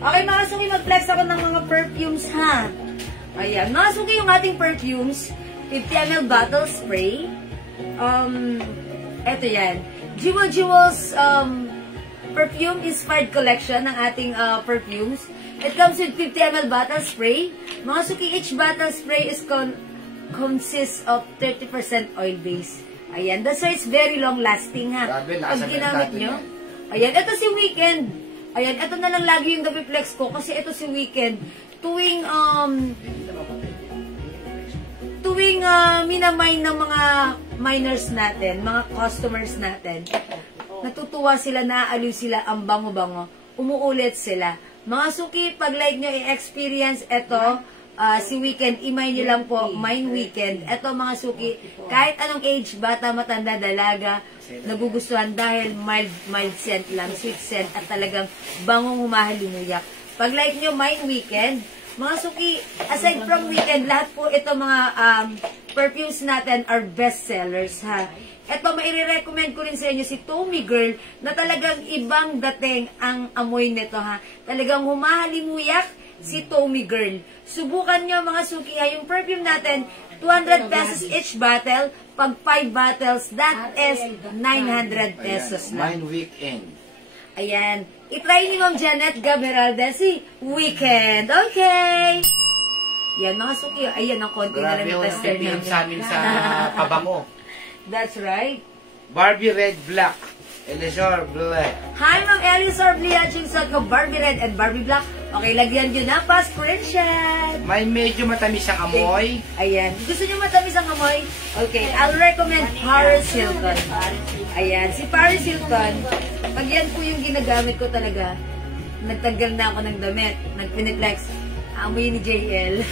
Okay, mga suki, mag-flex ako ng mga perfumes, ha? Ayan, mga suki, yung ating perfumes, 50 ml bottle spray. Eto yan. Jewels perfume inspired collection ng ating perfumes. It comes with 50 ml bottle spray. Mga suki, each bottle spray is consists of 30% oil base. Ayan, that's why it's very long lasting, ha? Grabe, Pag nasa ginamit merkado nyo. yan. Ayan, ito si Weekend. Ayan, ito na lang lagi yung gabi flex ko kasi ito si Weekend. Tuwing minamine ng mga miners natin, mga customers natin, natutuwa sila, naaaliw sila, ang bango-bango, umuulit sila. Mga suki, pag like nyo i-experience ito, si Weekend, imay niyo lang po, Mine Weekend. Ito mga suki, kahit anong age, bata, matanda, dalaga, nagugustuhan dahil mild scent lang, sweet scent, at talagang bangong humahalimuyak. Pag like nyo, Mine Weekend, mga suki, aside from Weekend, lahat po ito mga perfumes natin are best sellers, ha. Ito, maire-recommend ko rin sa inyo si Tommy Girl na talagang ibang dating ang amoy nito, ha. Talagang humahalimuyak si Tommy Girl. Subukan nyo mga suki, ha. Yung perfume natin, 200 pesos each bottle. Pag 5 bottles, that is 900 pesos lang. Mine Weekend. Ayan. I-try ni Ma'am Janet Gameralda si Weekend. Okay. Yan, mga suki. Ayan, ang konti na lang Grabe yung tester opinion namin. sa amin sa pabango. That's right. Barbie Red Black. Elizor Black. Hi, Ma'am Elisor Bliaching sa Barbie Red and Barbie Black. Okay, lagyan nyo na pa screenshot. May medyo matamis ang amoy. Ayan. Gusto nyo matamis ang amoy? Okay, I'll recommend Paris Hilton. Ayan, si Paris Hilton, pag yan po yung ginagamit ko talaga, nagtanggal na ako ng damit, nagpiniplex, amoy ni JL.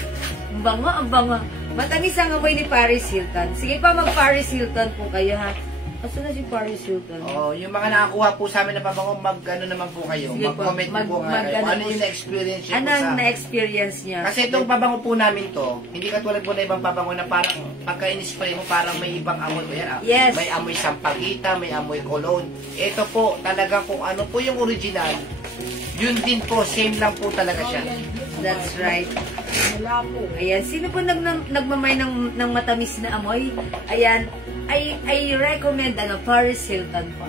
Ang bango, ang bango. Matamis ang amoy ni Paris Hilton. Sige pa, mag-Paris Hilton po kayo, ha? Asa na si Paris Hilton? Oh, yung mga nakakuha po sa amin na pabango, ano naman po kayo. Sige po, Mag-comment po kayo. Ano yung na-experience nyo ano po ang sa... na-experience niya? Kasi itong pabango po namin to, hindi katulad po na ibang pabango na parang pagka-in-spray mo parang may ibang amoy. Yan, Yes. May amoy sampagita, may amoy cologne. Ito po, talaga kung ano po yung original, yun din po, same lang po talaga siya. That's right. Ayan, sino po nagmamay ng matamis na amoy? Ayan, I recommend Paris Hilton po.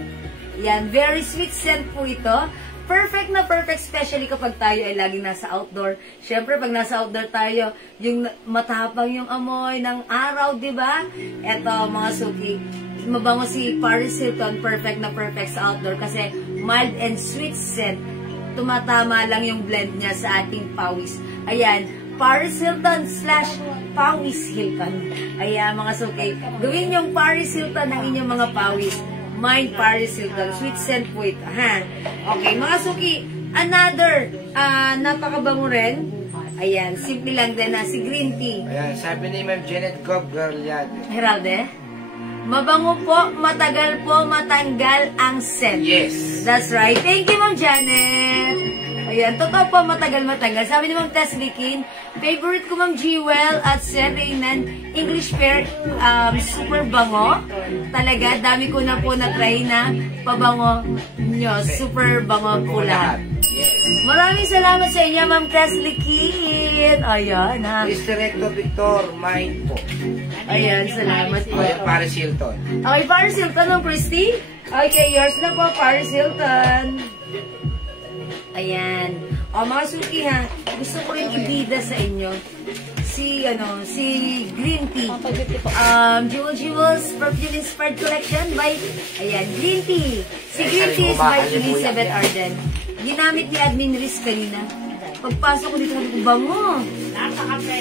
Ayan, very sweet scent po ito. Perfect na perfect, especially kapag tayo ay laging nasa outdoor. Siyempre, pag nasa outdoor tayo, yung matapang yung amoy ng araw, di ba? Eto, mga suki, mabango si Paris Hilton, perfect na perfect sa outdoor kasi mild and sweet scent. Tumatama lang yung blend niya sa ating pawis. Ayan, Paris Hilton / Pawis Hilton. Ayan, mga suki, gawin yung Paris Hilton ng inyong mga pawis. Mind Paris Hilton. Sweet scent po ito, ha? Okay, mga suki, another, napakabango rin. Ayan, simple lang din na, si green tea. Ayan, sabi ni Ma'am Janet Gameralda. Heralde? Mabango po, matagal po matanggal ang scent. Yes. That's right. Thank you, Ma'am Janet. Ayan, totoo po, matagal-matagal. Sabi ni Ma'am Teslie King, favorite ko Ma'am Jewel at Serenan, English pair, super bango. Talaga, dami ko na po na-try na pabango nyo. Super bango po lahat. Yes. Maraming salamat sa inyo, Ma'am Teslie King. Ayan, ha. Mr. Rector Victor, mine po. Ayan, salamat po. Ayan, Paris Hilton. Okay, Paris Hilton ng Christy. Okay, yours na po, Paris Hilton. Ayan. O, mga suki ha, gusto ko rin ibida sa inyo si Green Tea. Jewels Perfume Inspired Collection by, ayan, Green Tea. Si Green Tea is by Elizabeth Arden. Ginamit ni Admin Riz kanina. Pagpasok ko dito, sabi ko, bango.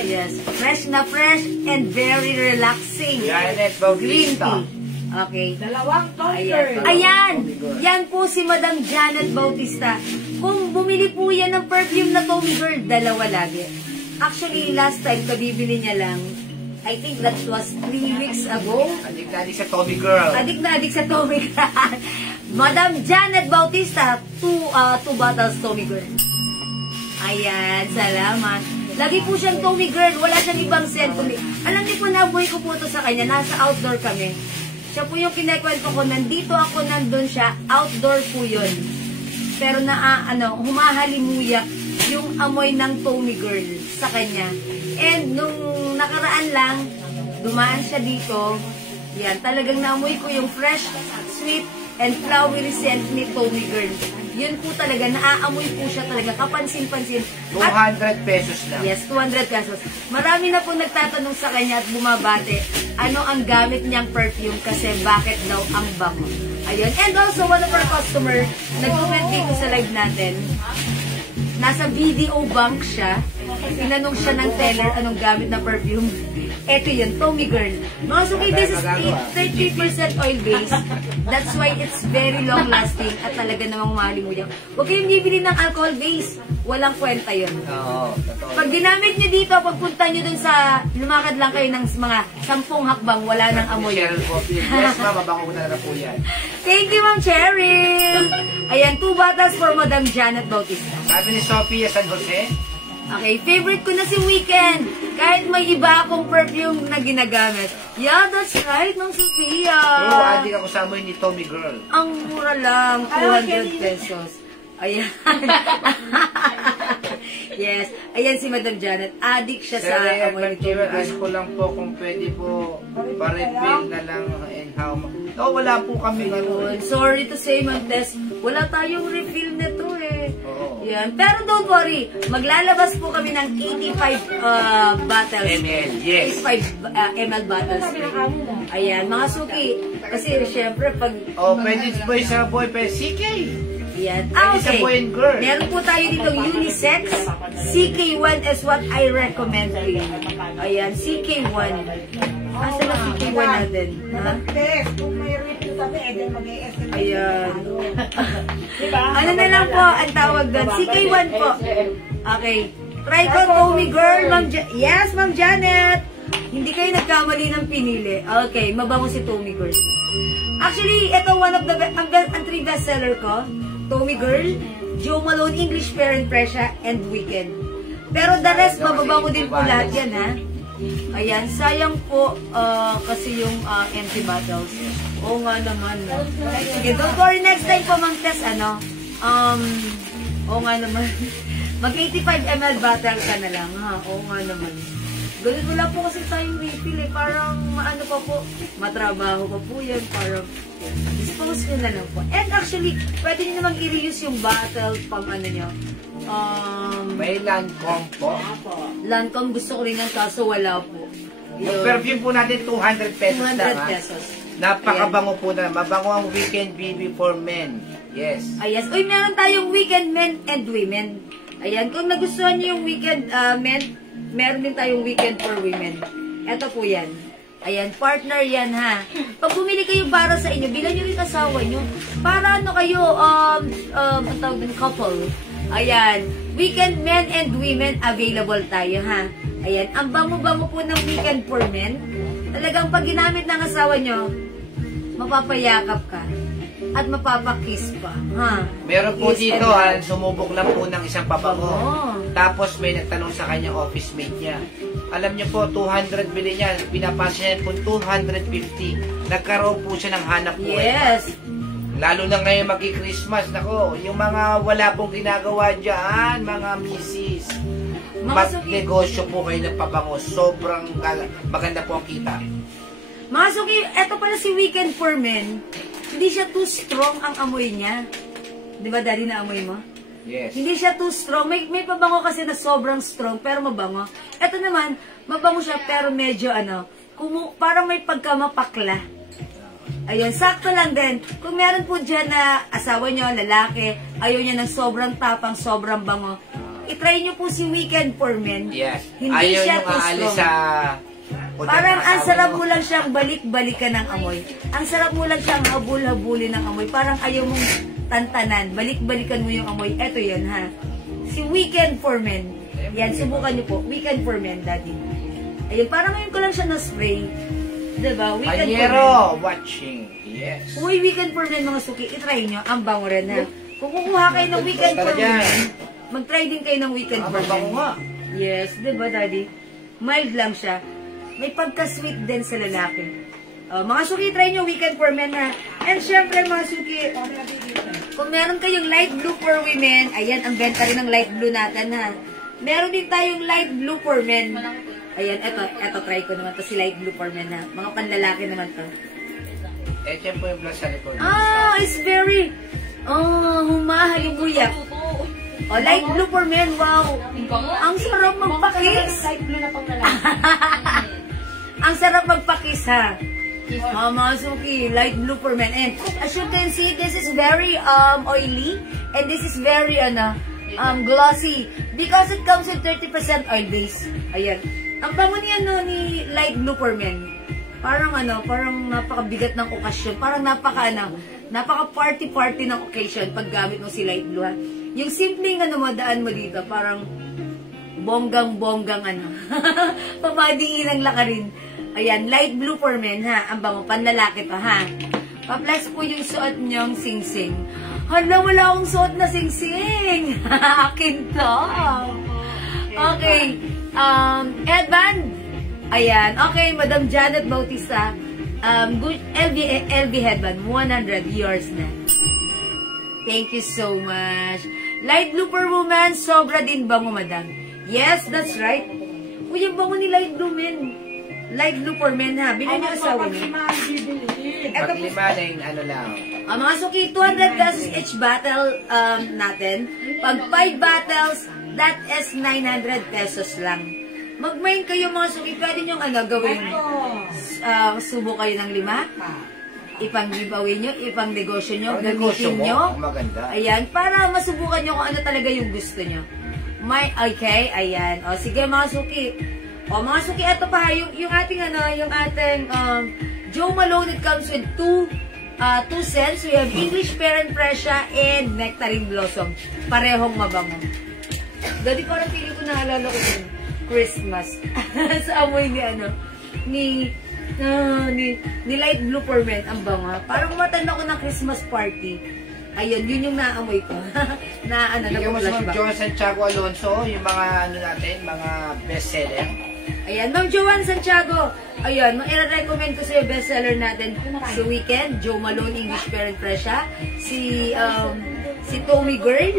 Yes. Fresh na fresh and very relaxing. Janet Green Bautista. Tea. Okay. Dalawang Ayan. Ayan! Yan po si Madam Janet Bautista. Kung bumili po yan ng perfume na Tommy Girl, dalawa lagi. Actually, last time, kabibili niya lang, I think that was 3 weeks ago. Adik na adik sa Tommy Girl. Adik na adik sa Tommy Girl. Madam Janet Bautista, 2 bottles Tommy Girl. Ayan, salamat. Lagi po siyang Tommy Girl, wala siyang ibang scent. Alam niyo po, naboy ko po ito sa kanya, nasa outdoor kami. Siya po yung kinekwento ko, nandito ako, nandun siya, outdoor po yun. Pero humahalimuyak yung amoy ng Tommy Girl sa kanya. And nung nakaraan lang, dumaan siya dito, yan, talagang naamoy ko yung fresh, sweet, and flowery scent ni Tommy Girl. Yun po talaga, naaamoy po siya talaga, kapansin-pansin. 200 pesos lang. Yes, 200 pesos. Marami na po nagtatanong sa kanya at bumabate, ano ang gamit niyang perfume kasi bakit daw ang bango. Ayun. And also, one of our customer, nag-comment dito sa live natin, nasa BDO bank siya, Tinanong siya ng teller anong gamit na perfume. Ito yun, Tommy Girl. Mga suki, this is 30% oil base. That's why it's very long lasting at talaga namang mahalimuyak. Huwag kayong bibili ng alcohol base. Walang kwenta yun. Oo, totoo. Pag ginamit nyo dito, pagpunta nyo dun sa, lumakad lang kayo ng mga 10 hakbang, wala nang amoy. Cheryl Coffee. Yes, ma'am, mabango ko talaga po yan. Thank you, Ma'am Cheryl! Ayan, 2 bottles for Madam Janet Bautista. Sabi ni Sophia San Jose, Okay, favorite ko na si Weekend. Kahit may iba akong perfume na ginagamit. Yeah, that's right, Ma'am Sophia. oo, adik ako sa amoy ni Tommy Girl. Ang mura lang, 200 pesos. Ayan. Yes. Ayan si Madam Janet. Addict siya sa amoy ni Tommy Ask Girl. ko lang po kung pwede po pa-refill na lang and how much. No, wala po kami Ayun. Sorry to say, Ma'am Tess, wala tayong refill nito eh. Oo. Yan. Pero don't worry, maglalabas po kami ng 85 bottles. ML, yes. 85 ml bottles. Ayan, mga suki. Kasi syempre pag... Oh, pwede po sa boy, pwede CK. Yan. Pwede sa Okay. boy and girl. Meron po tayo dito unisex. CK1 is what I recommend to you. Ayan, CK1. Asa na CK1 natin? Ha? Kung may review kami, eh, then mag-i-estimate. Ayan. Diba? Ano na lang po ang tawag doon? CK1 po. Okay. Try ko, Tommy Girl. Yes, Ma'am Janet. Hindi kayo nagkamali ng pinili. Okay, mabango si Tommy Girl. Actually, ito one of the ang 3 bestseller ko. Tommy Girl, Joe Malone, English Parent Pressure, and Weekend. Pero the rest, mababango din po lahat yan, ha? Ayan, sayang po kasi yung empty bottles. Oo nga naman. No? Sige, don't worry, next time po, Ma'am Tess, oo nga naman. Mag 85 ml bottle ka na lang, ha? Oo nga naman. Ganun, wala po kasi tayong refill eh. Parang maano pa po, matrabaho pa po yan. Parang dispose nyo na lang po. And actually, pwede nyo namang i-reuse yung bottle pang ano nyo. May Lancome po. Lancome gusto ko rin yan kaso wala po. Yung perfume po natin, 200 pesos lang. 200 ha? pesos. Napakabango po na. Mabango ang Weekend BB for men. Yes. Ay, yes. Uy, meron tayong weekend men and women. Ayan, kung nagustuhan nyo yung weekend men, meron din tayong weekend for women. Ito po yan. Ayan, partner yan ha. Pag bumili kayo para sa inyo, bilan nyo rin asawa nyo. Para ano kayo, ang tawag din, couple. Ayan, weekend men and women available tayo ha. Ayan, ang bango-bango po ng weekend for men. Talagang pag ginamit ng asawa nyo, mapapayakap ka. At mapapakiss pa. Ha? Meron po Kiss dito, and sumubok lang po ng isang pabango. Oo. Tapos may nagtanong sa kanyang office mate niya. Alam niyo po, 200 bili niya. Pinapasa niya po 250. Nagkaroon po siya ng hanap buhay. Yes. Lalo na ngayon magi-Christmas. Nako, yung mga wala pong ginagawa dyan, mga misis. Mag-negosyo po kayo ng pabango. Sobrang maganda po ang kita. Mga suki, eto pala si Weekend for Men. Hindi siya too strong ang amoy niya. Di ba, Daddy, na amoy mo? Yes. Hindi siya too strong. May pabango kasi na sobrang strong, pero mabango. Eto naman, mabango siya, pero medyo parang may pagkamapakla. Ayun, sakto lang din. Kung meron po dyan na asawa nyo, lalaki, ayaw niya ng sobrang tapang, sobrang bango, itry nyo po si Weekend for Men. Yes. Hindi Ayaw siya yung too aalis strong. sa... Parang ang sarap mo lang siyang balik-balikan ng amoy. Ang sarap mo lang siyang habul-habulin ng amoy. Parang ayaw mong tantanan. Balik-balikan mo yung amoy. Eto yun, ha? Si Weekend for Men. Yan, subukan niyo po. Weekend for Men, Daddy. Ayun, parang ngayon ko lang siya na-spray. Diba? Weekend for Men. Panyero watching. Yes. Uy, Weekend for Men, mga suki. I-try nyo. Ang bango rin, ha? Kung kukuha kayo ng Weekend for Men, mag-try din kayo ng Weekend for Men. Bango nga. Yes, diba, Daddy? Mild lang siya. May pagka-sweet din sa lalaki. Mga suki, try nyo Weekend for Men, ha? And syempre, mga suki, kung meron kayong light blue for women, ayan, ang benta rin ng light blue natin, ha? Meron din tayong light blue for men. Ayan, eto try ko naman to si light blue for men, ha? Mga panlalaki naman to. Ito po yung plus sa likod. It's very, humahalimuyak. Light blue for men, wow. Ang sarap magpakis. Light blue na pang lalaki. Ang sarap magpakis, ha? Mga suki, light blue for men. And as you can see, this is very oily. And this is very, glossy. Because it comes with 30% oil base. Ayan. Ang bango niya no, ni Light Blue for Men. Parang parang napakabigat ng okasyon. Parang napaka-party-party ng occasion pag gamit mo si Light Blue, ha. Yung simpleng daan mo dito, parang bonggang-bonggang pamadiin ang lakarin. Ayan, Light Blue for Men, ha. Ang bango, panlalaki to, ha. Pa-plus po yung suot niyong sing-sing. Hala, wala akong suot na sing-sing. Akin to. Okay. Headband. Ayan. Okay, Madam Janet Bautista. Good LV headband. 100 yours na. Thank you so much. Light Blue per woman. Sobra din bango, Madam. Yes, that's right. Uy, yung bango ni Light Blue men. Light Blue for Men, ha. Bilhin niyo asawa niyo. Pag lima na yung lang. Mga suki, 200 pesos each battle natin. Pag 5 battles, that is 900 pesos lang. Mag-main kayo mga suki, pwede nyo gawin. Subo kayo ng 5. Ipang-giveaway nyo, ipang-negosyo nyo, gamitin nyo. Maganda. Ayan, para masubukan nyo kung ano talaga yung gusto nyo. Okay, ayan. O, sige mga suki. O, mga suki, ito pa, yung ating Joe Malone, it comes with 2 scents. We have English Pear and Fresia and Nectarine Blossom. Parehong mabango. Dati parang feeling ko naalala ko yun. Christmas. Sa amoy ni Light Blue for Men. Ang bango. Parang matanda ko ng Christmas party. Ayun, yun yung naamoy ko. Bigyan mo si Ma'am Joan Santiago Alonso, yung mga natin, mga bestseller. Ayan, Ma'am Joan Santiago. Ayan, i-recommend ko sa bestseller natin sa weekend. Joe Malone, English Pear and Fresia. Si Tommy Girl.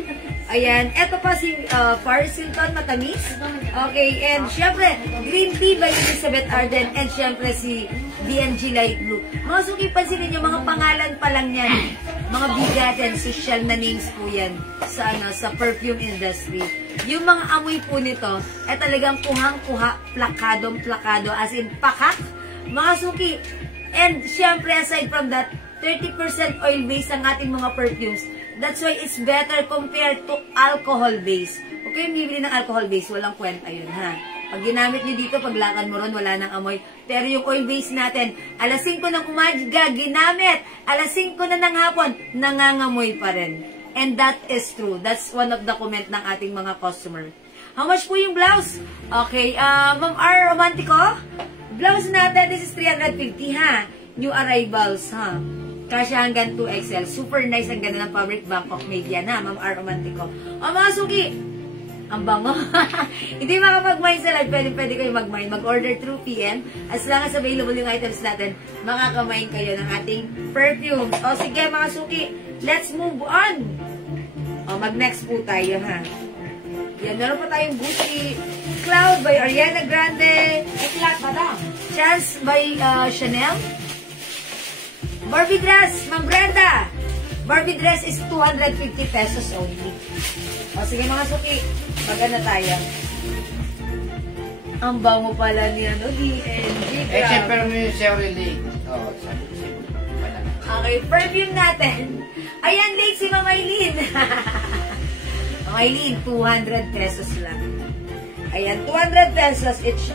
Ayan, eto pa si Paris Hilton, matamis. Okay, and syempre, Green Tea by Elizabeth Arden. And syempre si B&G Light Blue. Mga suki, pansinin nyo, mga pangalan pa lang yan. Mga bigatin, social na names po yan sa perfume industry. Yung mga amoy po nito, ay talagang kuhang-kuha, plakadong-plakado, as in pakak. Mga suki, and syempre, aside from that, 30% oil base ang ating mga perfumes. That's why it's better compared to alcohol base. Okay, bibili ng alcohol base, walang kwenta yun, ha. Pag ginamit nyo dito, paglakad mo ron, wala nang amoy. Pero yung oil base natin, alas 5 ng umaga, ginamit. Alas 5 na ng hapon, nangangamoy pa rin. And that is true. That's one of the comment ng ating mga customer. How much po yung blouse? Okay, Ma'am R. Romantico, blouse natin, this is 350, ha. New arrivals, ha. Kasi hanggang 2XL. Super nice ang ganda ng fabric, Bangkok Median, ha, Ma'am R. Romantico. O mga suki, ang bango. Hindi makapag-mine sa live, pwede kayo mag-mine. Mag-order through PM. As long as available yung items natin, makaka-mine kayo ng ating perfumes. O sige mga suki, let's move on. O mag-next po tayo, ha. Yan, meron pa tayong Gucci Cloud by Ariana Grande. Eklat, madam. Chance by Chanel. Barbie dress, Ma'am Brenda. Barbie dress is 250 pesos only. O sige mga suki, mag-ano tayo. Ang bango pala niya, no? B&G. Siyempre may Sherry Lake. Oo, sabi ko siya. Okay, perfume natin. Ayan, late si Ma'am Aileen. Ma'am Aileen, 200 pesos lang. Ayan, 200 pesos each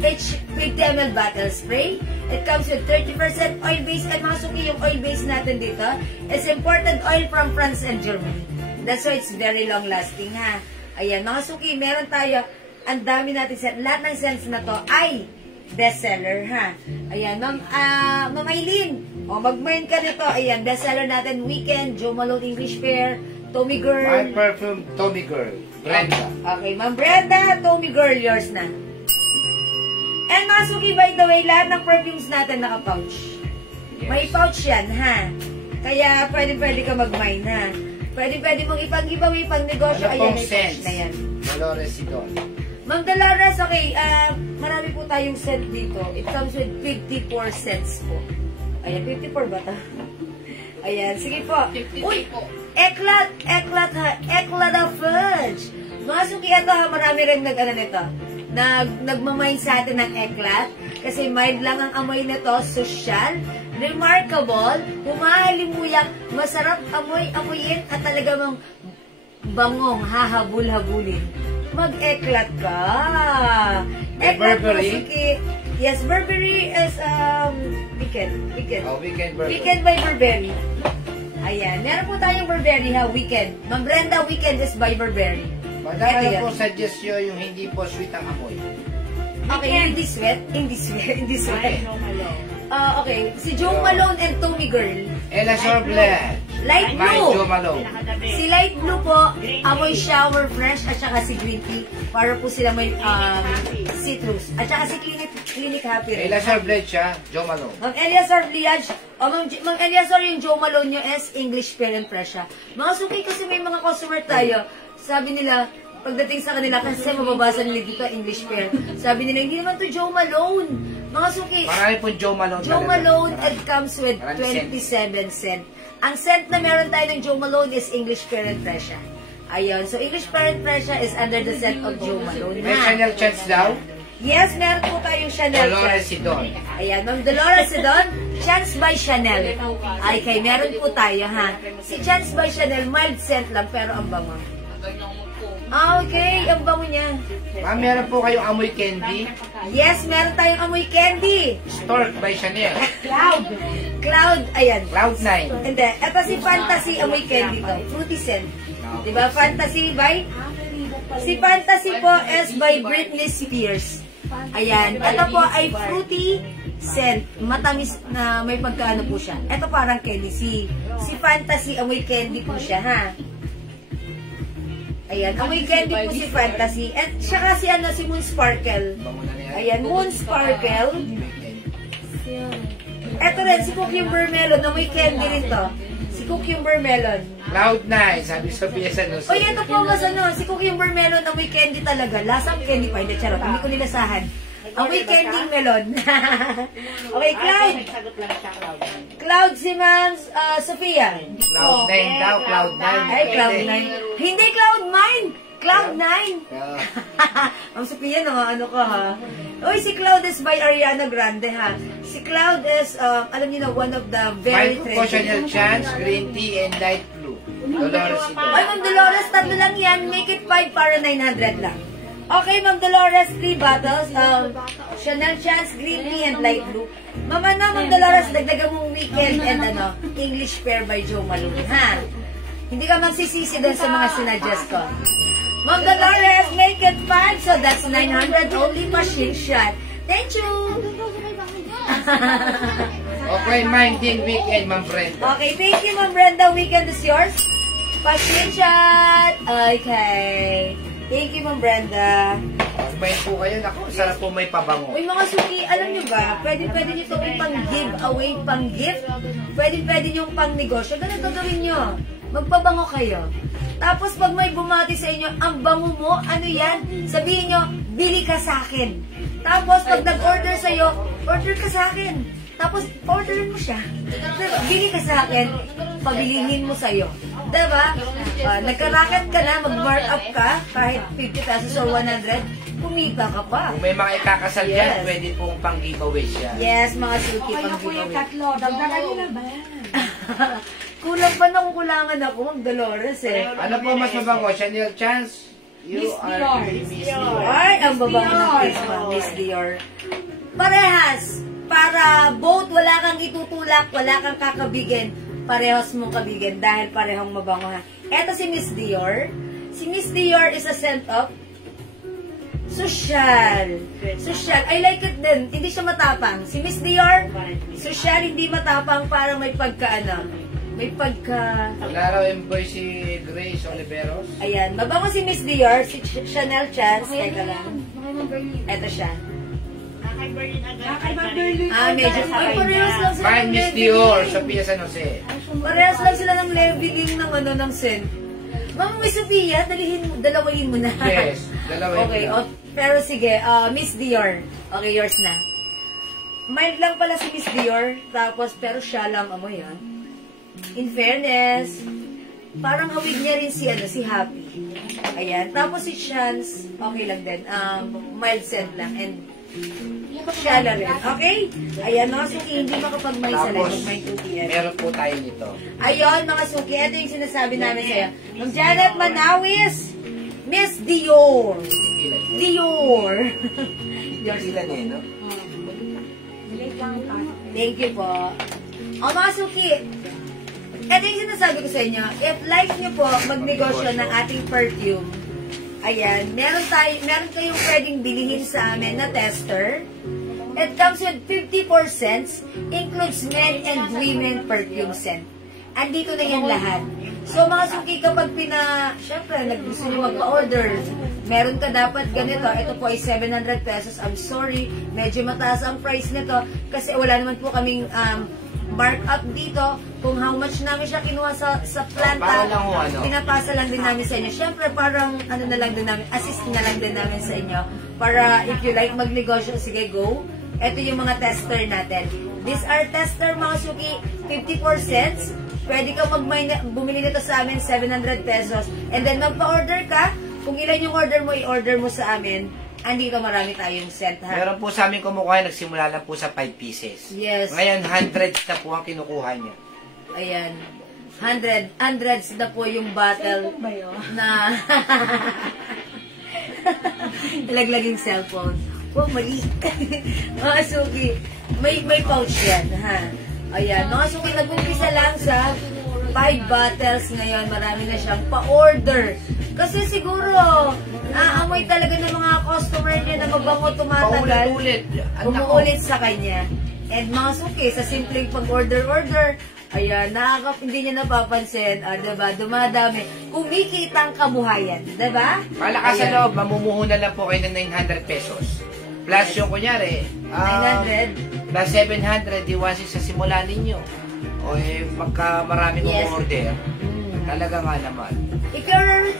50 ml bottle spray. It comes with 30% oil base. And mga suki, yung oil base natin dito is imported oil from France and Germany. That's why it's very long lasting, ha. Ayan, mga suki, meron tayo, ang dami natin set. Lahat ng scents na to ay bestseller, ha. Ayan, Ma'am Aileen, mag-mine ka nito. Ayan, bestseller natin, Weekend, Joe Malone English Pear, Tommy Girl. My perfume, Tommy Girl. Brenda. Okay, Ma'am Brenda, Tommy Girl, yours na. And mga suki, by the way, lahat ng perfumes natin naka-pouch. Yes. May pouch yan, ha. Kaya pwede ka mag-mine, ha. Pwede mong ipang-giveaway, pang-negosyo. Ano ayan, pong sense? Na yan. Dolores Sidon. Ma'am Dolores, okay, marami po tayong scent dito. It comes with 54 scents po. Ayan, 54 ba ito? Ayan, sige po. 53 Uy, po. Eklat ha. Eklat na fudge. Mga suki, ito ha, marami rin nito. Nagmamind sa atin ng eklat. Kasi mild lang ang amoy nito, social, remarkable, humahalimuyak, masarap amoyin at talagang bangong hahabul-habulin, mag-eklat ka. May Burberry? Masuki. Yes, Burberry is, Weekend. Oh, Weekend Burberry. Weekend by Burberry. Ayan, meron po tayong Burberry ha, Weekend. Ma'am Brenda, Weekend is by Burberry. Madami Ito na yan. po suggestion yung hindi po sweet ang amoy. Okay, hindi sweat. Ay, no, malo. Okay, si Joe Malone and Tommy Girl. Ella Sorblet. Light My blue. Joe Malone. Pinakatabi. Si Light Blue po, amoy shower fresh, at saka si Green Tea. Para po sila may citrus. At saka si Clinic Happy rin. Ella Sorblet siya, Joe Malone. Ma'am Eliazar Liaj, Ma'am Eliazar, yung Joe Malone nyo is English Fair and Fresh siya. Mga suki kasi may mga customer tayo. Sabi nila, pagdating sa kanila, kasi mababasa nila dito English Fair. Sabi nila, hindi naman to Joe Malone. Mga suki, Marami po Joe Malone. Joe talaga. Malone, it comes with Marami 27 cent. Ang scent na meron tayo ng Joe Malone is English Fair and Fresh siya. Ayun, so English Fair and Fresh siya is under the scent of Joe Malone. May Ha? Chanel Chance daw. Yes, meron po tayong Chanel. Dolores Sidon. Ayan, Ma'am Dolores Sidon, Chance by Chanel. Ay, kay meron po tayo, ha? Si Chance by Chanel, mild scent lang, pero ang bango. Okay, ang bango niya. Ma'am, meron po kayong amoy candy. Yes, meron tayong amoy candy. Stork by Chanel. Cloud, ayan. Cloud9. Hindi, eto si Fantasy amoy candy to. Fruity scent. Diba, Fantasy by? Si Fantasy po is by Britney Spears. Ayan, ito po ay fruity scent. Matamis na may pagkaano po siya. Ito parang candy. Si Fantasy amoy candy po siya, ha? Ayan, amoy candy po si Fantasy. At siya kasi si Moon Sparkle. Ayan, Moon Sparkle. Ito rin, si Cucumber Melon. Amoy candy rin to. Si Cucumber Melon. Cloud9, sabi Sophia Sanusi. O, ito po mas si Cucumber Melon, amoy candy talaga. Lasang candy pa, hindi charot. Hindi ko nilasahan. Amoy candy melon. Okay, Cloud. Nagsagot lang siya, Cloud. Cloud si Ma'am Sophia. Cloud9 daw, Cloud9. Ay, Cloud9. Hindi Cloud9. Cloud9. Yeah. Ma'am Sophia, ano ka ha? Uy, si Cloud is by Ariana Grande ha. Si Cloud is, alam niyo na, one of the very Five po Chanel trendy. Chance, green tea, and light blue. Dolores Sidon. Ay, Ma'am Dolores, tatlo lang yan. Make it 5 para 900 lang. Okay, Ma'am Dolores, 3 bottles. Chanel Chance, green tea, and light blue. Mama na, Ma'am Dolores, dagdagan mong weekend and English Fair by Joe Malone, ha? Hindi ka magsisisi doon sa mga sinadjust ko. Ma'am Dolores, make it 5, so that's 900 only machine shot. Thank you! Okay, minding weekend, Ma'am Brenda. Okay, thank you, Ma'am Brenda. Weekend is yours. Machine shot. Okay. Thank you, Ma'am Brenda. Mag-mind po kayo. Naku, sarap po may pabango. Uy, mga suki, alam nyo ba, pwede nyo ito pang-giveaway, pang-gift. Pwede nyo pang-negosyo. Ganun gagawin nyo. Magpabango kayo. Tapos, pag may bumati sa inyo, ang bango mo, ano yan? Sabihin nyo, bili ka sa akin. Tapos, pag nag-order sa'yo, order ka sa akin. Tapos, orderin mo siya. Bili ka sa akin, pabilihin mo sa'yo. Diba? Nagka-racket ka na, mag-mark up ka, kahit 50 pesos or 100, kumita ka pa. Kung may mga ikakasal Yes. dyan, pwede pong pang-giveaway siya. Yes, mga suki, pang-giveaway. Dagdagan niyo na ba? Kulang pa na kukulangan ako, Ma'am Dolores eh. Ano po mas mabango? Chanel Chance? You Miss are Dior. Miss Dior. Ay, ang babango ng face mo, Miss Dior. Parehas. Para both, wala kang itutulak, wala kang kakabigin. Parehas mong kabigin dahil parehong mabango ha. Eto si Miss Dior. Si Miss Dior is a scent of social. Social. I like it din. Hindi siya matapang. Si Miss Dior, social, hindi matapang, parang may may pagka... Wala raw emboy si Grace Oliveros. Ayan, mabango si Miss Dior, si Chanel Chance. Teka lang. Eto siya. Kay Berlin agad. Kay Berlin. Medyo. Ay, parehas lang sila Fine ng Miss leveling. Dior, Sophia San Jose. Parehas lang sila ng leveling ng scent. Ma'am, Miss Sophia, dalawahin mo na. Yes, dalawin Okay, mo na. pero sige, Miss Dior. Okay, yours na. Mild lang pala si Miss Dior, tapos pero siya lang amoy ha. In fairness, parang hawig niya rin si Happy. Ayan, tapos si Chance, okay lang din. Mild scent lang. And Siya na rin. Okay? Ayan, mga suki, hindi makapag-may sa Tapos, live. May 2TM. meron po tayo nito. Ayun, mga suki, ito yung sinasabi namin sa'yo. Ma'am Janet Manawis, Miss Dior. Dior. Ilan eh, no? Thank you po. O mga suki, ito yung sinasabi ko sa inyo, if like nyo po magnegosyo ng ating perfume, ayan, meron kayong pwedeng bilhin sa amin na tester. It comes with 54 cents, includes men and women perfume scent. Andito na yan lahat. So mga suki, kapag syempre, gusto nyo magpa-order, meron ka dapat ganito, ito po ay 700 pesos. I'm sorry, medyo mataas ang price nito kasi wala naman po kaming markup dito kung how much namin siya kinuha sa planta. Para lang ho, ano? Pinapasa lang din namin sa inyo. Syempre, parang ano na lang din namin, assist na lang din namin sa inyo. Para if you like magnegosyo, sige, go. Ito yung mga tester natin. These are tester, mga suki, 54 cents. Pwede ka bumili nito sa amin, 700 pesos. And then, magpa-order ka. Kung ilan yung order mo, i-order mo sa amin. Andito marami tayong set, ha? Meron po sa amin kumukuha, nagsimula lang po sa 5 pieces. Yes. Ngayon, hundreds na po ang kinukuha niya. Ayan. Hundreds na po yung bottle na laglaging cellphone. Oh, mali. Mga suki, may pouch yan, ha? Ayan, mga suki, nag-umpisa lang sa 5 bottles ngayon. Marami na siyang pa-order. Kasi siguro, naamoy talaga ng mga customer niya na mabango tumatagal. Paulit-ulit. Umuulit sa kanya. And mga suki, sa simpleng pag-order-order, ayan, hindi niya napapansin, diba, dumadami. Kumikita ang kabuhayan, diba? Malakas sa loob, mamumuhunan lang po kayo ng 900 pesos. Plus yung kunyari, 900. plus 700, iwasin sa simula ninyo. O magka maraming order, talaga nga naman. If you're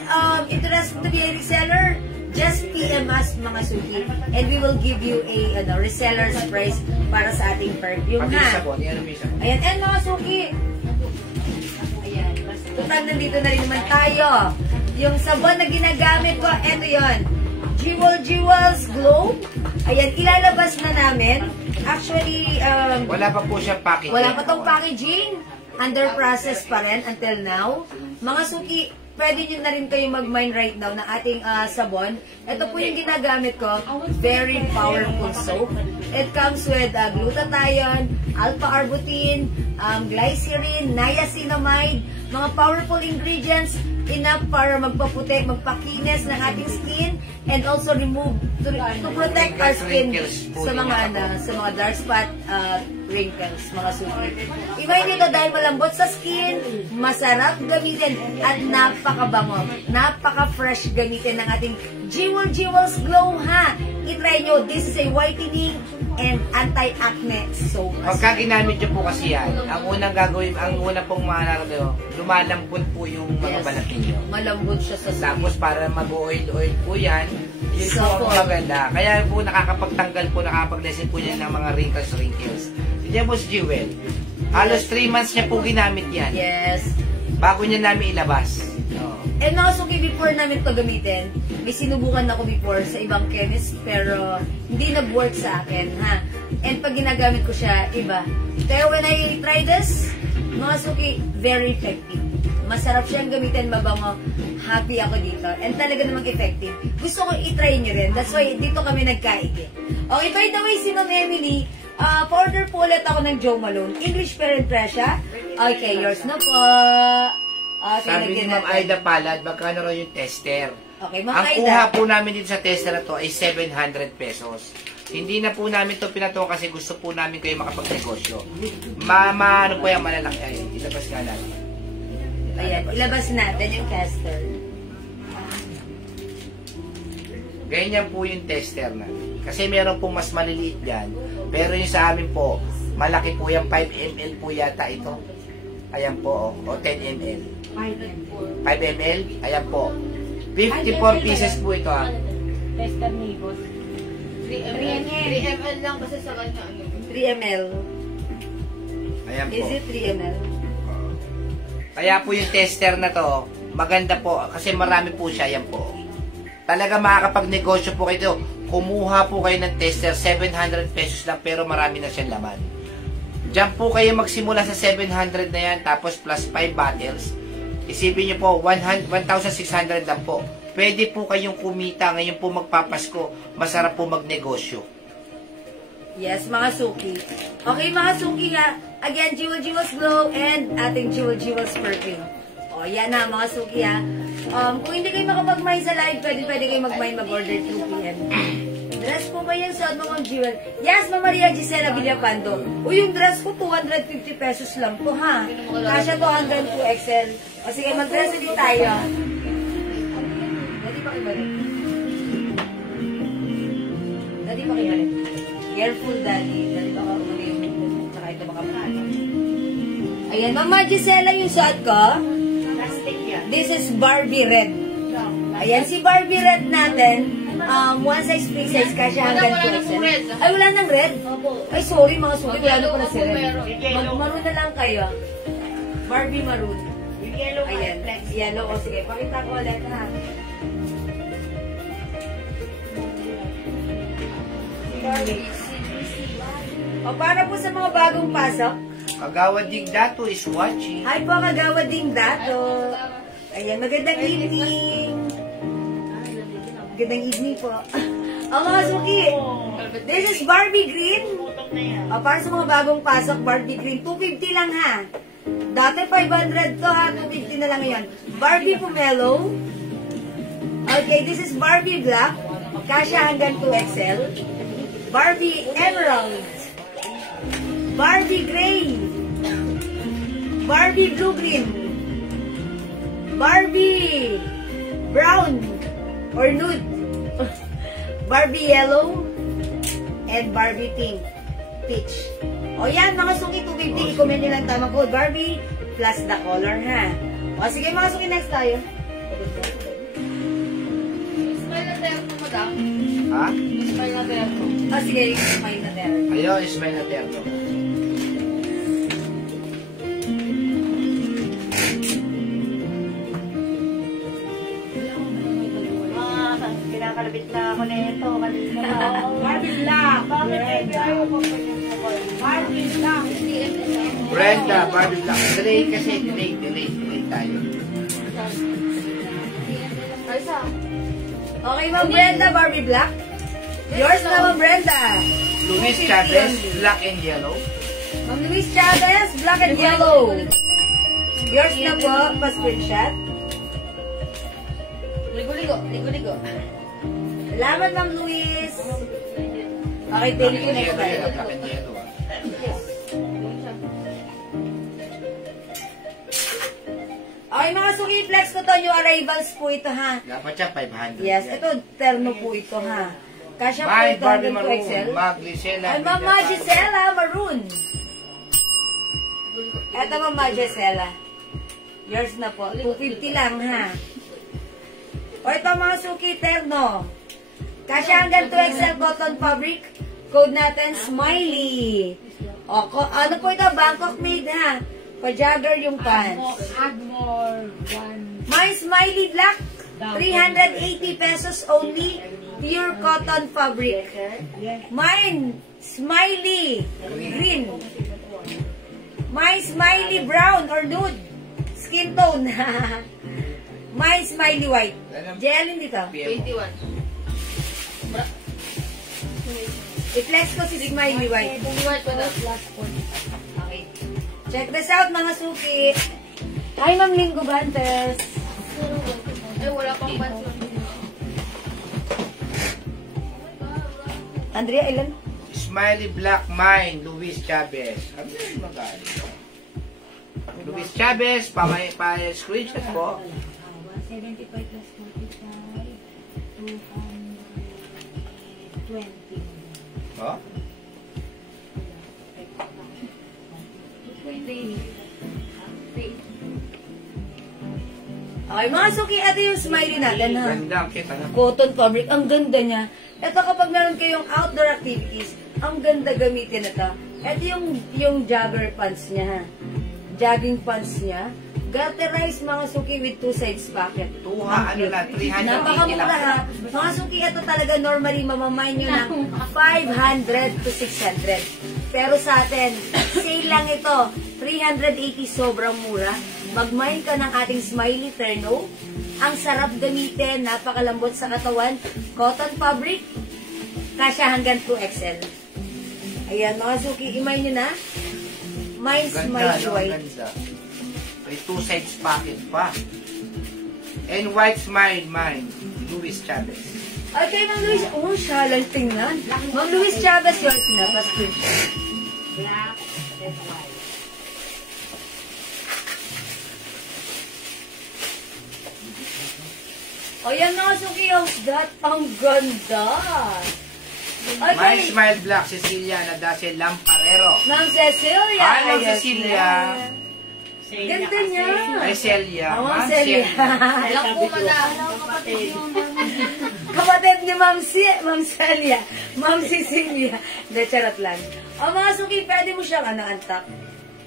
interested to be a reseller, just PM us, mga suki, and we will give you a reseller's price para sa ating perfume, Pati ha? sabon, yan ang may sabon. Ayan, and mga suki. Ayan, total nandito na rin naman tayo. Yung sabon na ginagamit ko, eto yun. Jewels Glow. Ayan, ilalabas na namin. Actually, Wala pa po siyang packaging. wala pa tong packaging. Under process pa rin until now. Mga suki, pwede nyo na rin kayo mag-mine right now ng ating sabon. Ito po yung ginagamit ko. Very powerful soap. It comes with glutathione, alpha-arbutin, glycerin, niacinamide, mga powerful ingredients, enough para magpaputi, magpakinis ng ating skin, and also remove, to protect our skin sa mga dark spot, wrinkles, mga suki. Iba nito dahil malambot sa skin, masarap gamitin, at napakabango, napaka-fresh gamitin ng ating Jewels Glow, ha? I-try nyo, this is a whitening and anti-acne soap. Pagka ginamit nyo po kasi yan, ang unang gagawin, ang unang pong maharap lumalambot po yung mga balat ninyo. Malambot siya sa skin. Tapos para mag-oil-oil po yan, yun po So, ang maganda. Kaya po nakakapagtanggal po, nakakapag-lessen po yan ng mga wrinkles. Yan po si Jewel. Halos 3 months niya po ginamit yan. Yes. Bago niya namin ilabas. And also, before namin to gamitin, may sinubukan ako before sa ibang chemist, pero hindi nag-work sa akin, ha? And pag ginagamit ko siya, iba. Kaya when I try this, mga suki, very effective. Masarap siyang gamitin, mabango. Happy ako dito. And talaga namang effective. Gusto ko i-try nyo rin. That's why dito kami nagkaigi. Okay, by the way, si Ma'am Emily, pa-order po ulit ako ng Joe Malone. English parent pressure. Okay, yours na po. Okay, Sabi ni lagyan Ma'am natin. Aida Palad, magkano raw yung tester? Okay, Ma'am Ang Aida. kuha po namin dito sa tester na to ay 700 pesos. Hindi na po namin to pinato kasi gusto po namin kayo makapagnegosyo. Ano po yung malalaki ay, ilabas nga natin. Ayan, ilabas natin yung caster. Ganyan po yung tester na. Kasi meron pong mas maliliit dyan. Pero yung sa amin po, malaki po yung 5 ml po yata ito. Ayan po, o 10 ml. 5 ml, ayan po. 54 pieces po ito, ha. Tester ni Boss. 3 ml lang kasi sa kanya. 3 ml. Ayan po. Is it 3 ml? Kaya po yung tester na to, maganda po kasi marami po siya, yan po. Talaga makakapagnegosyo po kayo. kumuha po kayo ng tester, 700 pesos lang, pero marami na siyang laman. Diyan po kayo magsimula sa 700 na yan, tapos plus 5 bottles. Isipin nyo po, 1,600 lang po. Pwede po kayong kumita ngayon po magpapasko. Masarap po magnegosyo. Yes, mga suki. Okay, mga suki nga. Again, Jewels Glow and ating Jewels Perfume. O, yan na, mga suki ha. Kung hindi kayo makapag-mine sa live, pwede kayo mag-mine, mag-order 2 p.m. Dress po ba yan sa mga Jewel? Yes, Ma'am Maria Gisela Villapando. Uy, yung dress ko, 250 pesos lang po, ha? Kasya to hanggang 2XL. O sige, mag-dress ulit tayo. Dali pa kayo balik. Dali pa kayo balik. Careful, Dali. Dali pa ka umuli yung tsaka ito baka makano. Ayan, Ma'am Gisela yung suot ko. Plastic yan. This is Barbie Red. Ayan, si Barbie Red natin. One size, free size, kasi hanggang 2XL. Ay, wala nang red? Ay, sorry mga suki, wala na pala si red. Maroon na lang kayo. Barbie maroon. Yung yellow Ayan, yellow. O sige, pakita ko ulit ha. O, para po sa mga bagong pasok. Kagawad Dig Dato is watching. Hi po, Kagawad Ding Dato. Ayan, magandang evening. Magandang evening po. Ang mga suki, this is Barbie Green. Putok na yan. O, para sa mga bagong pasok, Barbie Green, 250 lang ha. Dati 500 to ha, 250 na lang ngayon. Barbie Pomelo. Okay, this is Barbie Black. Kasya hanggang 2XL. Barbie Emerald. Barbie Gray. Barbie Blue-Green. Barbie Brown or Nude. Barbie Yellow. And Barbie Pink. Peach. O yan, mga suki 250. I-comment nyo lang tamang code. Barbie plus the color, ha? O sige, mga suki, next tayo. Smile na tayo po, madam. Ha? Smile na tayo po. O sige, smile na tayo. Ayun, Ismael Aterno. Kinakalabit na ako na ito. Kanina na. Barbie Black. Bakit ayaw ko pa rin ako? Barbie Black. Brenda, Barbie Black. Delay kasi, delay tayo. Aysa. Okay, Ma'am Brenda, Barbie Black. Yours na, Ma'am Brenda. Luis Chavez, Black and Yellow. Ma'am Luis Chavez, Black and Yellow. Yours na po, pa-screenshot. Ligo-ligo. Ligo-ligo. Salamat, Ma'am Luis. Okay, thank you. Next Black time. and Yellow. Okay, mga suki, flex ko to. New arrivals po ito, ha? Dapat siya 500. Yes, yan. ito, terno po ito, ha? Kasya po Bye, ito Barbie hanggang Maroon. 2XL. Mag Gisela. Ay, Mama Gisela, maroon. Eto, Mama Gisela. Yours na po. 250 lang, ha? O, ito mga suki, terno. Kasya hanggang 2XL cotton fabric. Code natin, Smiley. O, ano po ito? Bangkok made, ha? Pa-jogger yung pants. Add more. One. My Smiley Black. 380 pesos only. Pure cotton fabric. Mine, Smiley Green. My Smiley Brown or nude. Skin tone. My Smiley White. Jelly dito. 21. I-flex ko si Smiley White. White pa daw. Okay. Check this out, mga suki. Hi, Ma'am Linggo Bantes. Ay, wala pang pants. Andrea, ilan? Smiley Black Mine, Luis Chavez. Ano yung magaling? Luis Chavez, pa-screenshot po. 75 plus 45. 220. Oh? 20. Okay, mga suki, ito yung smiley natin, ha? Ganda, kita na. Cotton fabric, ang ganda niya. Ito kapag meron kayong outdoor activities, ang ganda gamitin ito. Ito yung jogger pants niya, ha? Jogging pants niya. Garterized mga suki with 2 sides pocket. 380 Napakamura lang. ha. Mga suki, ito talaga normally mamamay nyo ng 500 to 600. Pero sa atin, sale lang ito. 380, sobrang mura. Mag-mine ka ng ating Smiley Terno. Ang sarap gamitin, napakalambot sa katawan. Cotton fabric, kasya hanggang 2XL. Ayan, mga suki, imay nyo na. Mine Smiley White. Ganda. May 2 sides pocket pa. And white smile mine. Luis Chavez. Okay, Ma'am Luis. Oh, siya lang tingnan. Ma'am Luis Chavez, yours na. Pa-screenshot. Black, then white. O yan mga suki, oh, that ang ganda. My Okay, Smile Black, Cecilia Nadase Lamparero. Ma'am Cecilia. Hi, Ma'am Ayos Cecilia. na. Ganda niya. Ay, Celia. Oh, Ma'am Ma'am Celia. Alam po, madam. Kapatid ni Ma'am Celia. Ma'am Cecilia. Hindi, charot lang. O mga suki, pwede mo siyang antak.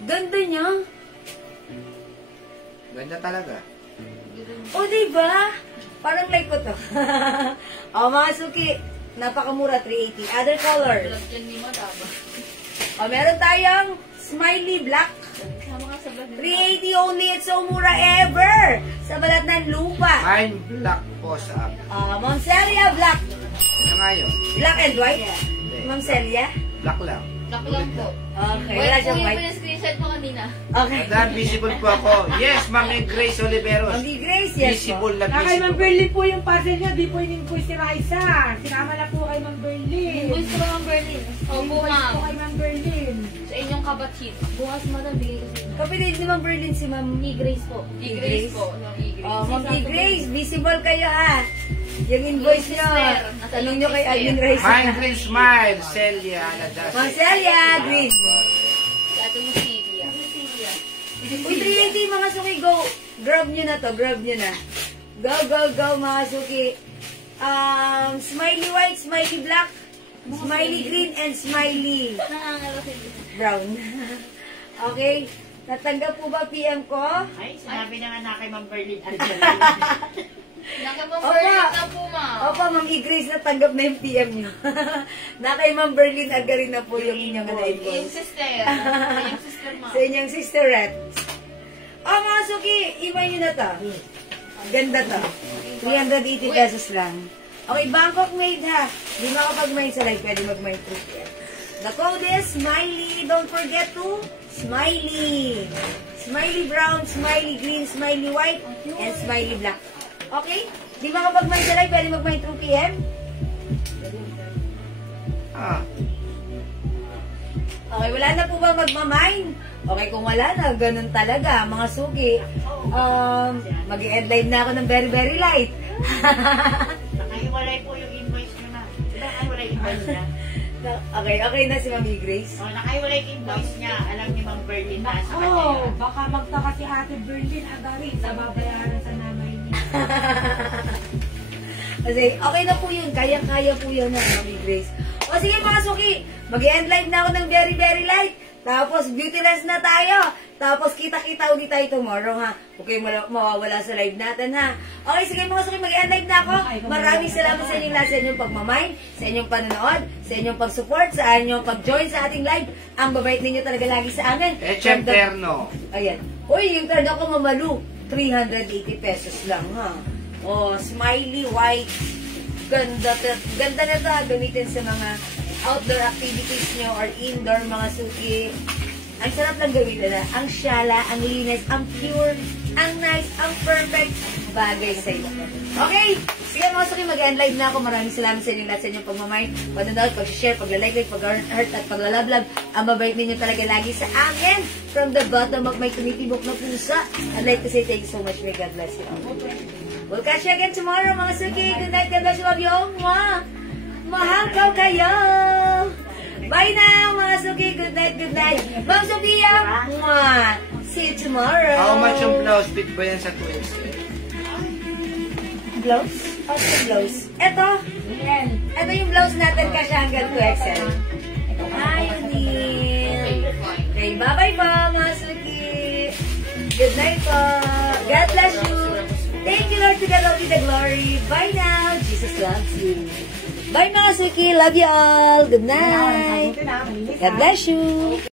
Ganda niya. Ganda talaga. O, diba? Parang like ko to. O mga suki, napakamura, 380. Other color. Alam dyan ni madam. O, meron tayong smiley black. Sama ka sa vlog. 380 only. It's so mura ever. Sa balat ng lupa. Mine Black po sa akin. Ma'am Celia, black. Ano nga yun? Black and white. Hindi. Ma'am Celia. Black lang. Black lang po. Okay, wala Wala po siyang yung white. pinag-screenshot mo kanina. Okay. Madam, visible po ako. Yes, Ma'am Grace Oliveros. Ma'am Grace, yes po. Visible na Kay Ma'am visible. Berlin po yung parcel niya, di po in-invoice si Raisa. Sinama na po kay Ma'am Berlin. Invoice ko naman, Berlin. Opo, Invoice po ma'am. kay Ma'am Berlin. Sa inyong kabatid. Bukas, madam, bigay ko sa inyo. Kapatid ni Ma'am Berlin si Ma'am E-Grace po. E-Grace po. Ma'am Grace, visible kayo ha. Yung invoice nyo. Tanong nyo kay Admin Raisa. Mine Green Smile, Celia Nadase. Ma'am Celia, green. Ate mo Celia. Uy, 380 mga suki, go. Grab nyo na to, grab nyo na. Go, go, go mga suki. Smiley white, smiley black, smiley green, and smiley brown. Okay? Natanggap po ba PM ko? Ay, sinabi na nga na kay Ma'am Berlin. Nakapag-Berlin na po, ma'am. Opo, Ma'am Grace, natanggap na yung PM nyo. Na kay Ma'am Berlin, agarin na po yung inyong Yung na-invoice. sister. Yung sister, ma'am. Sa inyong sisterette. Mga suki, iwan nyo na to. Ganda to. 380 pesos lang. Okay, Bangkok made ha. Di makapag-mine sa live, pwede mag-mine through here. The code is Smiley. Don't forget to Smiley. Smiley brown, smiley green, smiley white, and smiley black. Okay? Di makapag-mine sa live, pwede mag-mine through PM. Okay, wala na po ba magmamine? Okay, kung wala na, ganun talaga, mga suki. Mag-i-end live na ako ng very, very light. Nakahiwalay po yung invoice niyo na. Nakahiwalay yung invoice niya. Okay, okay na si Mami Grace. Nakahiwalay yung invoice niya. Alam ni Ma'am Berlin na sa kanya. Oh, baka magtaka si Ate Berlin agarin sa babayaran sa nanay niya. Kasi okay na po yun. Kaya-kaya po yun na, Mami Grace. O sige mga suki, mag-i-end live na ako ng very, very light. Tapos beauty rest na tayo. Tapos kita-kita ulit tayo tomorrow ha. Okay, mawawala sa live natin ha. Okay, sige mga suki, mag-i-end live na ako. Maraming salamat sa inyong lahat, sa inyong pagmamay, sa inyong panonood, sa inyong pag-support, sa inyong pag-join sa ating live. Ang babait ninyo talaga lagi sa amin. Echem Terno. Ayan. Uy, yung card ako mamalu. 380 pesos lang ha. Oh, smiley white. Ganda na ito. Gamitin sa mga outdoor activities nyo or indoor mga suki. Ang sarap lang gawin na. Ang syala, ang linis, ang pure, ang nice, ang perfect bagay sa iyo. Okay? Sige mga suki, mag-end live na ako. Maraming salamat sa inyo lahat sa inyong pagmamay, panonood, pag-share, pag-like, pag-heart at pag-lalablab. Ang babait ninyo talaga lagi sa akin. From the bottom of my tumitibok na pusa. I'd like to say thank you so much. May God bless you all. We'll catch you again tomorrow mga suki. Good night. God bless you. Love you all. Mwah! Mahal ko kayo! Bye now, mga suki. Good night, good night. Ma'am Sophia, mwah! See you tomorrow. How much yung blouse? Fit ba yan sa 2XL? Blouse? What's the blouse? Ito. Ito yung blouse natin kasi hanggang 2XL. Hi, Udin. Okay, bye-bye po, mga suki. Good night po. God bless you. Thank you, Lord. To God all be the glory. Bye now. Jesus loves you. Bye now, Suki. Love you all. Good night. God bless you.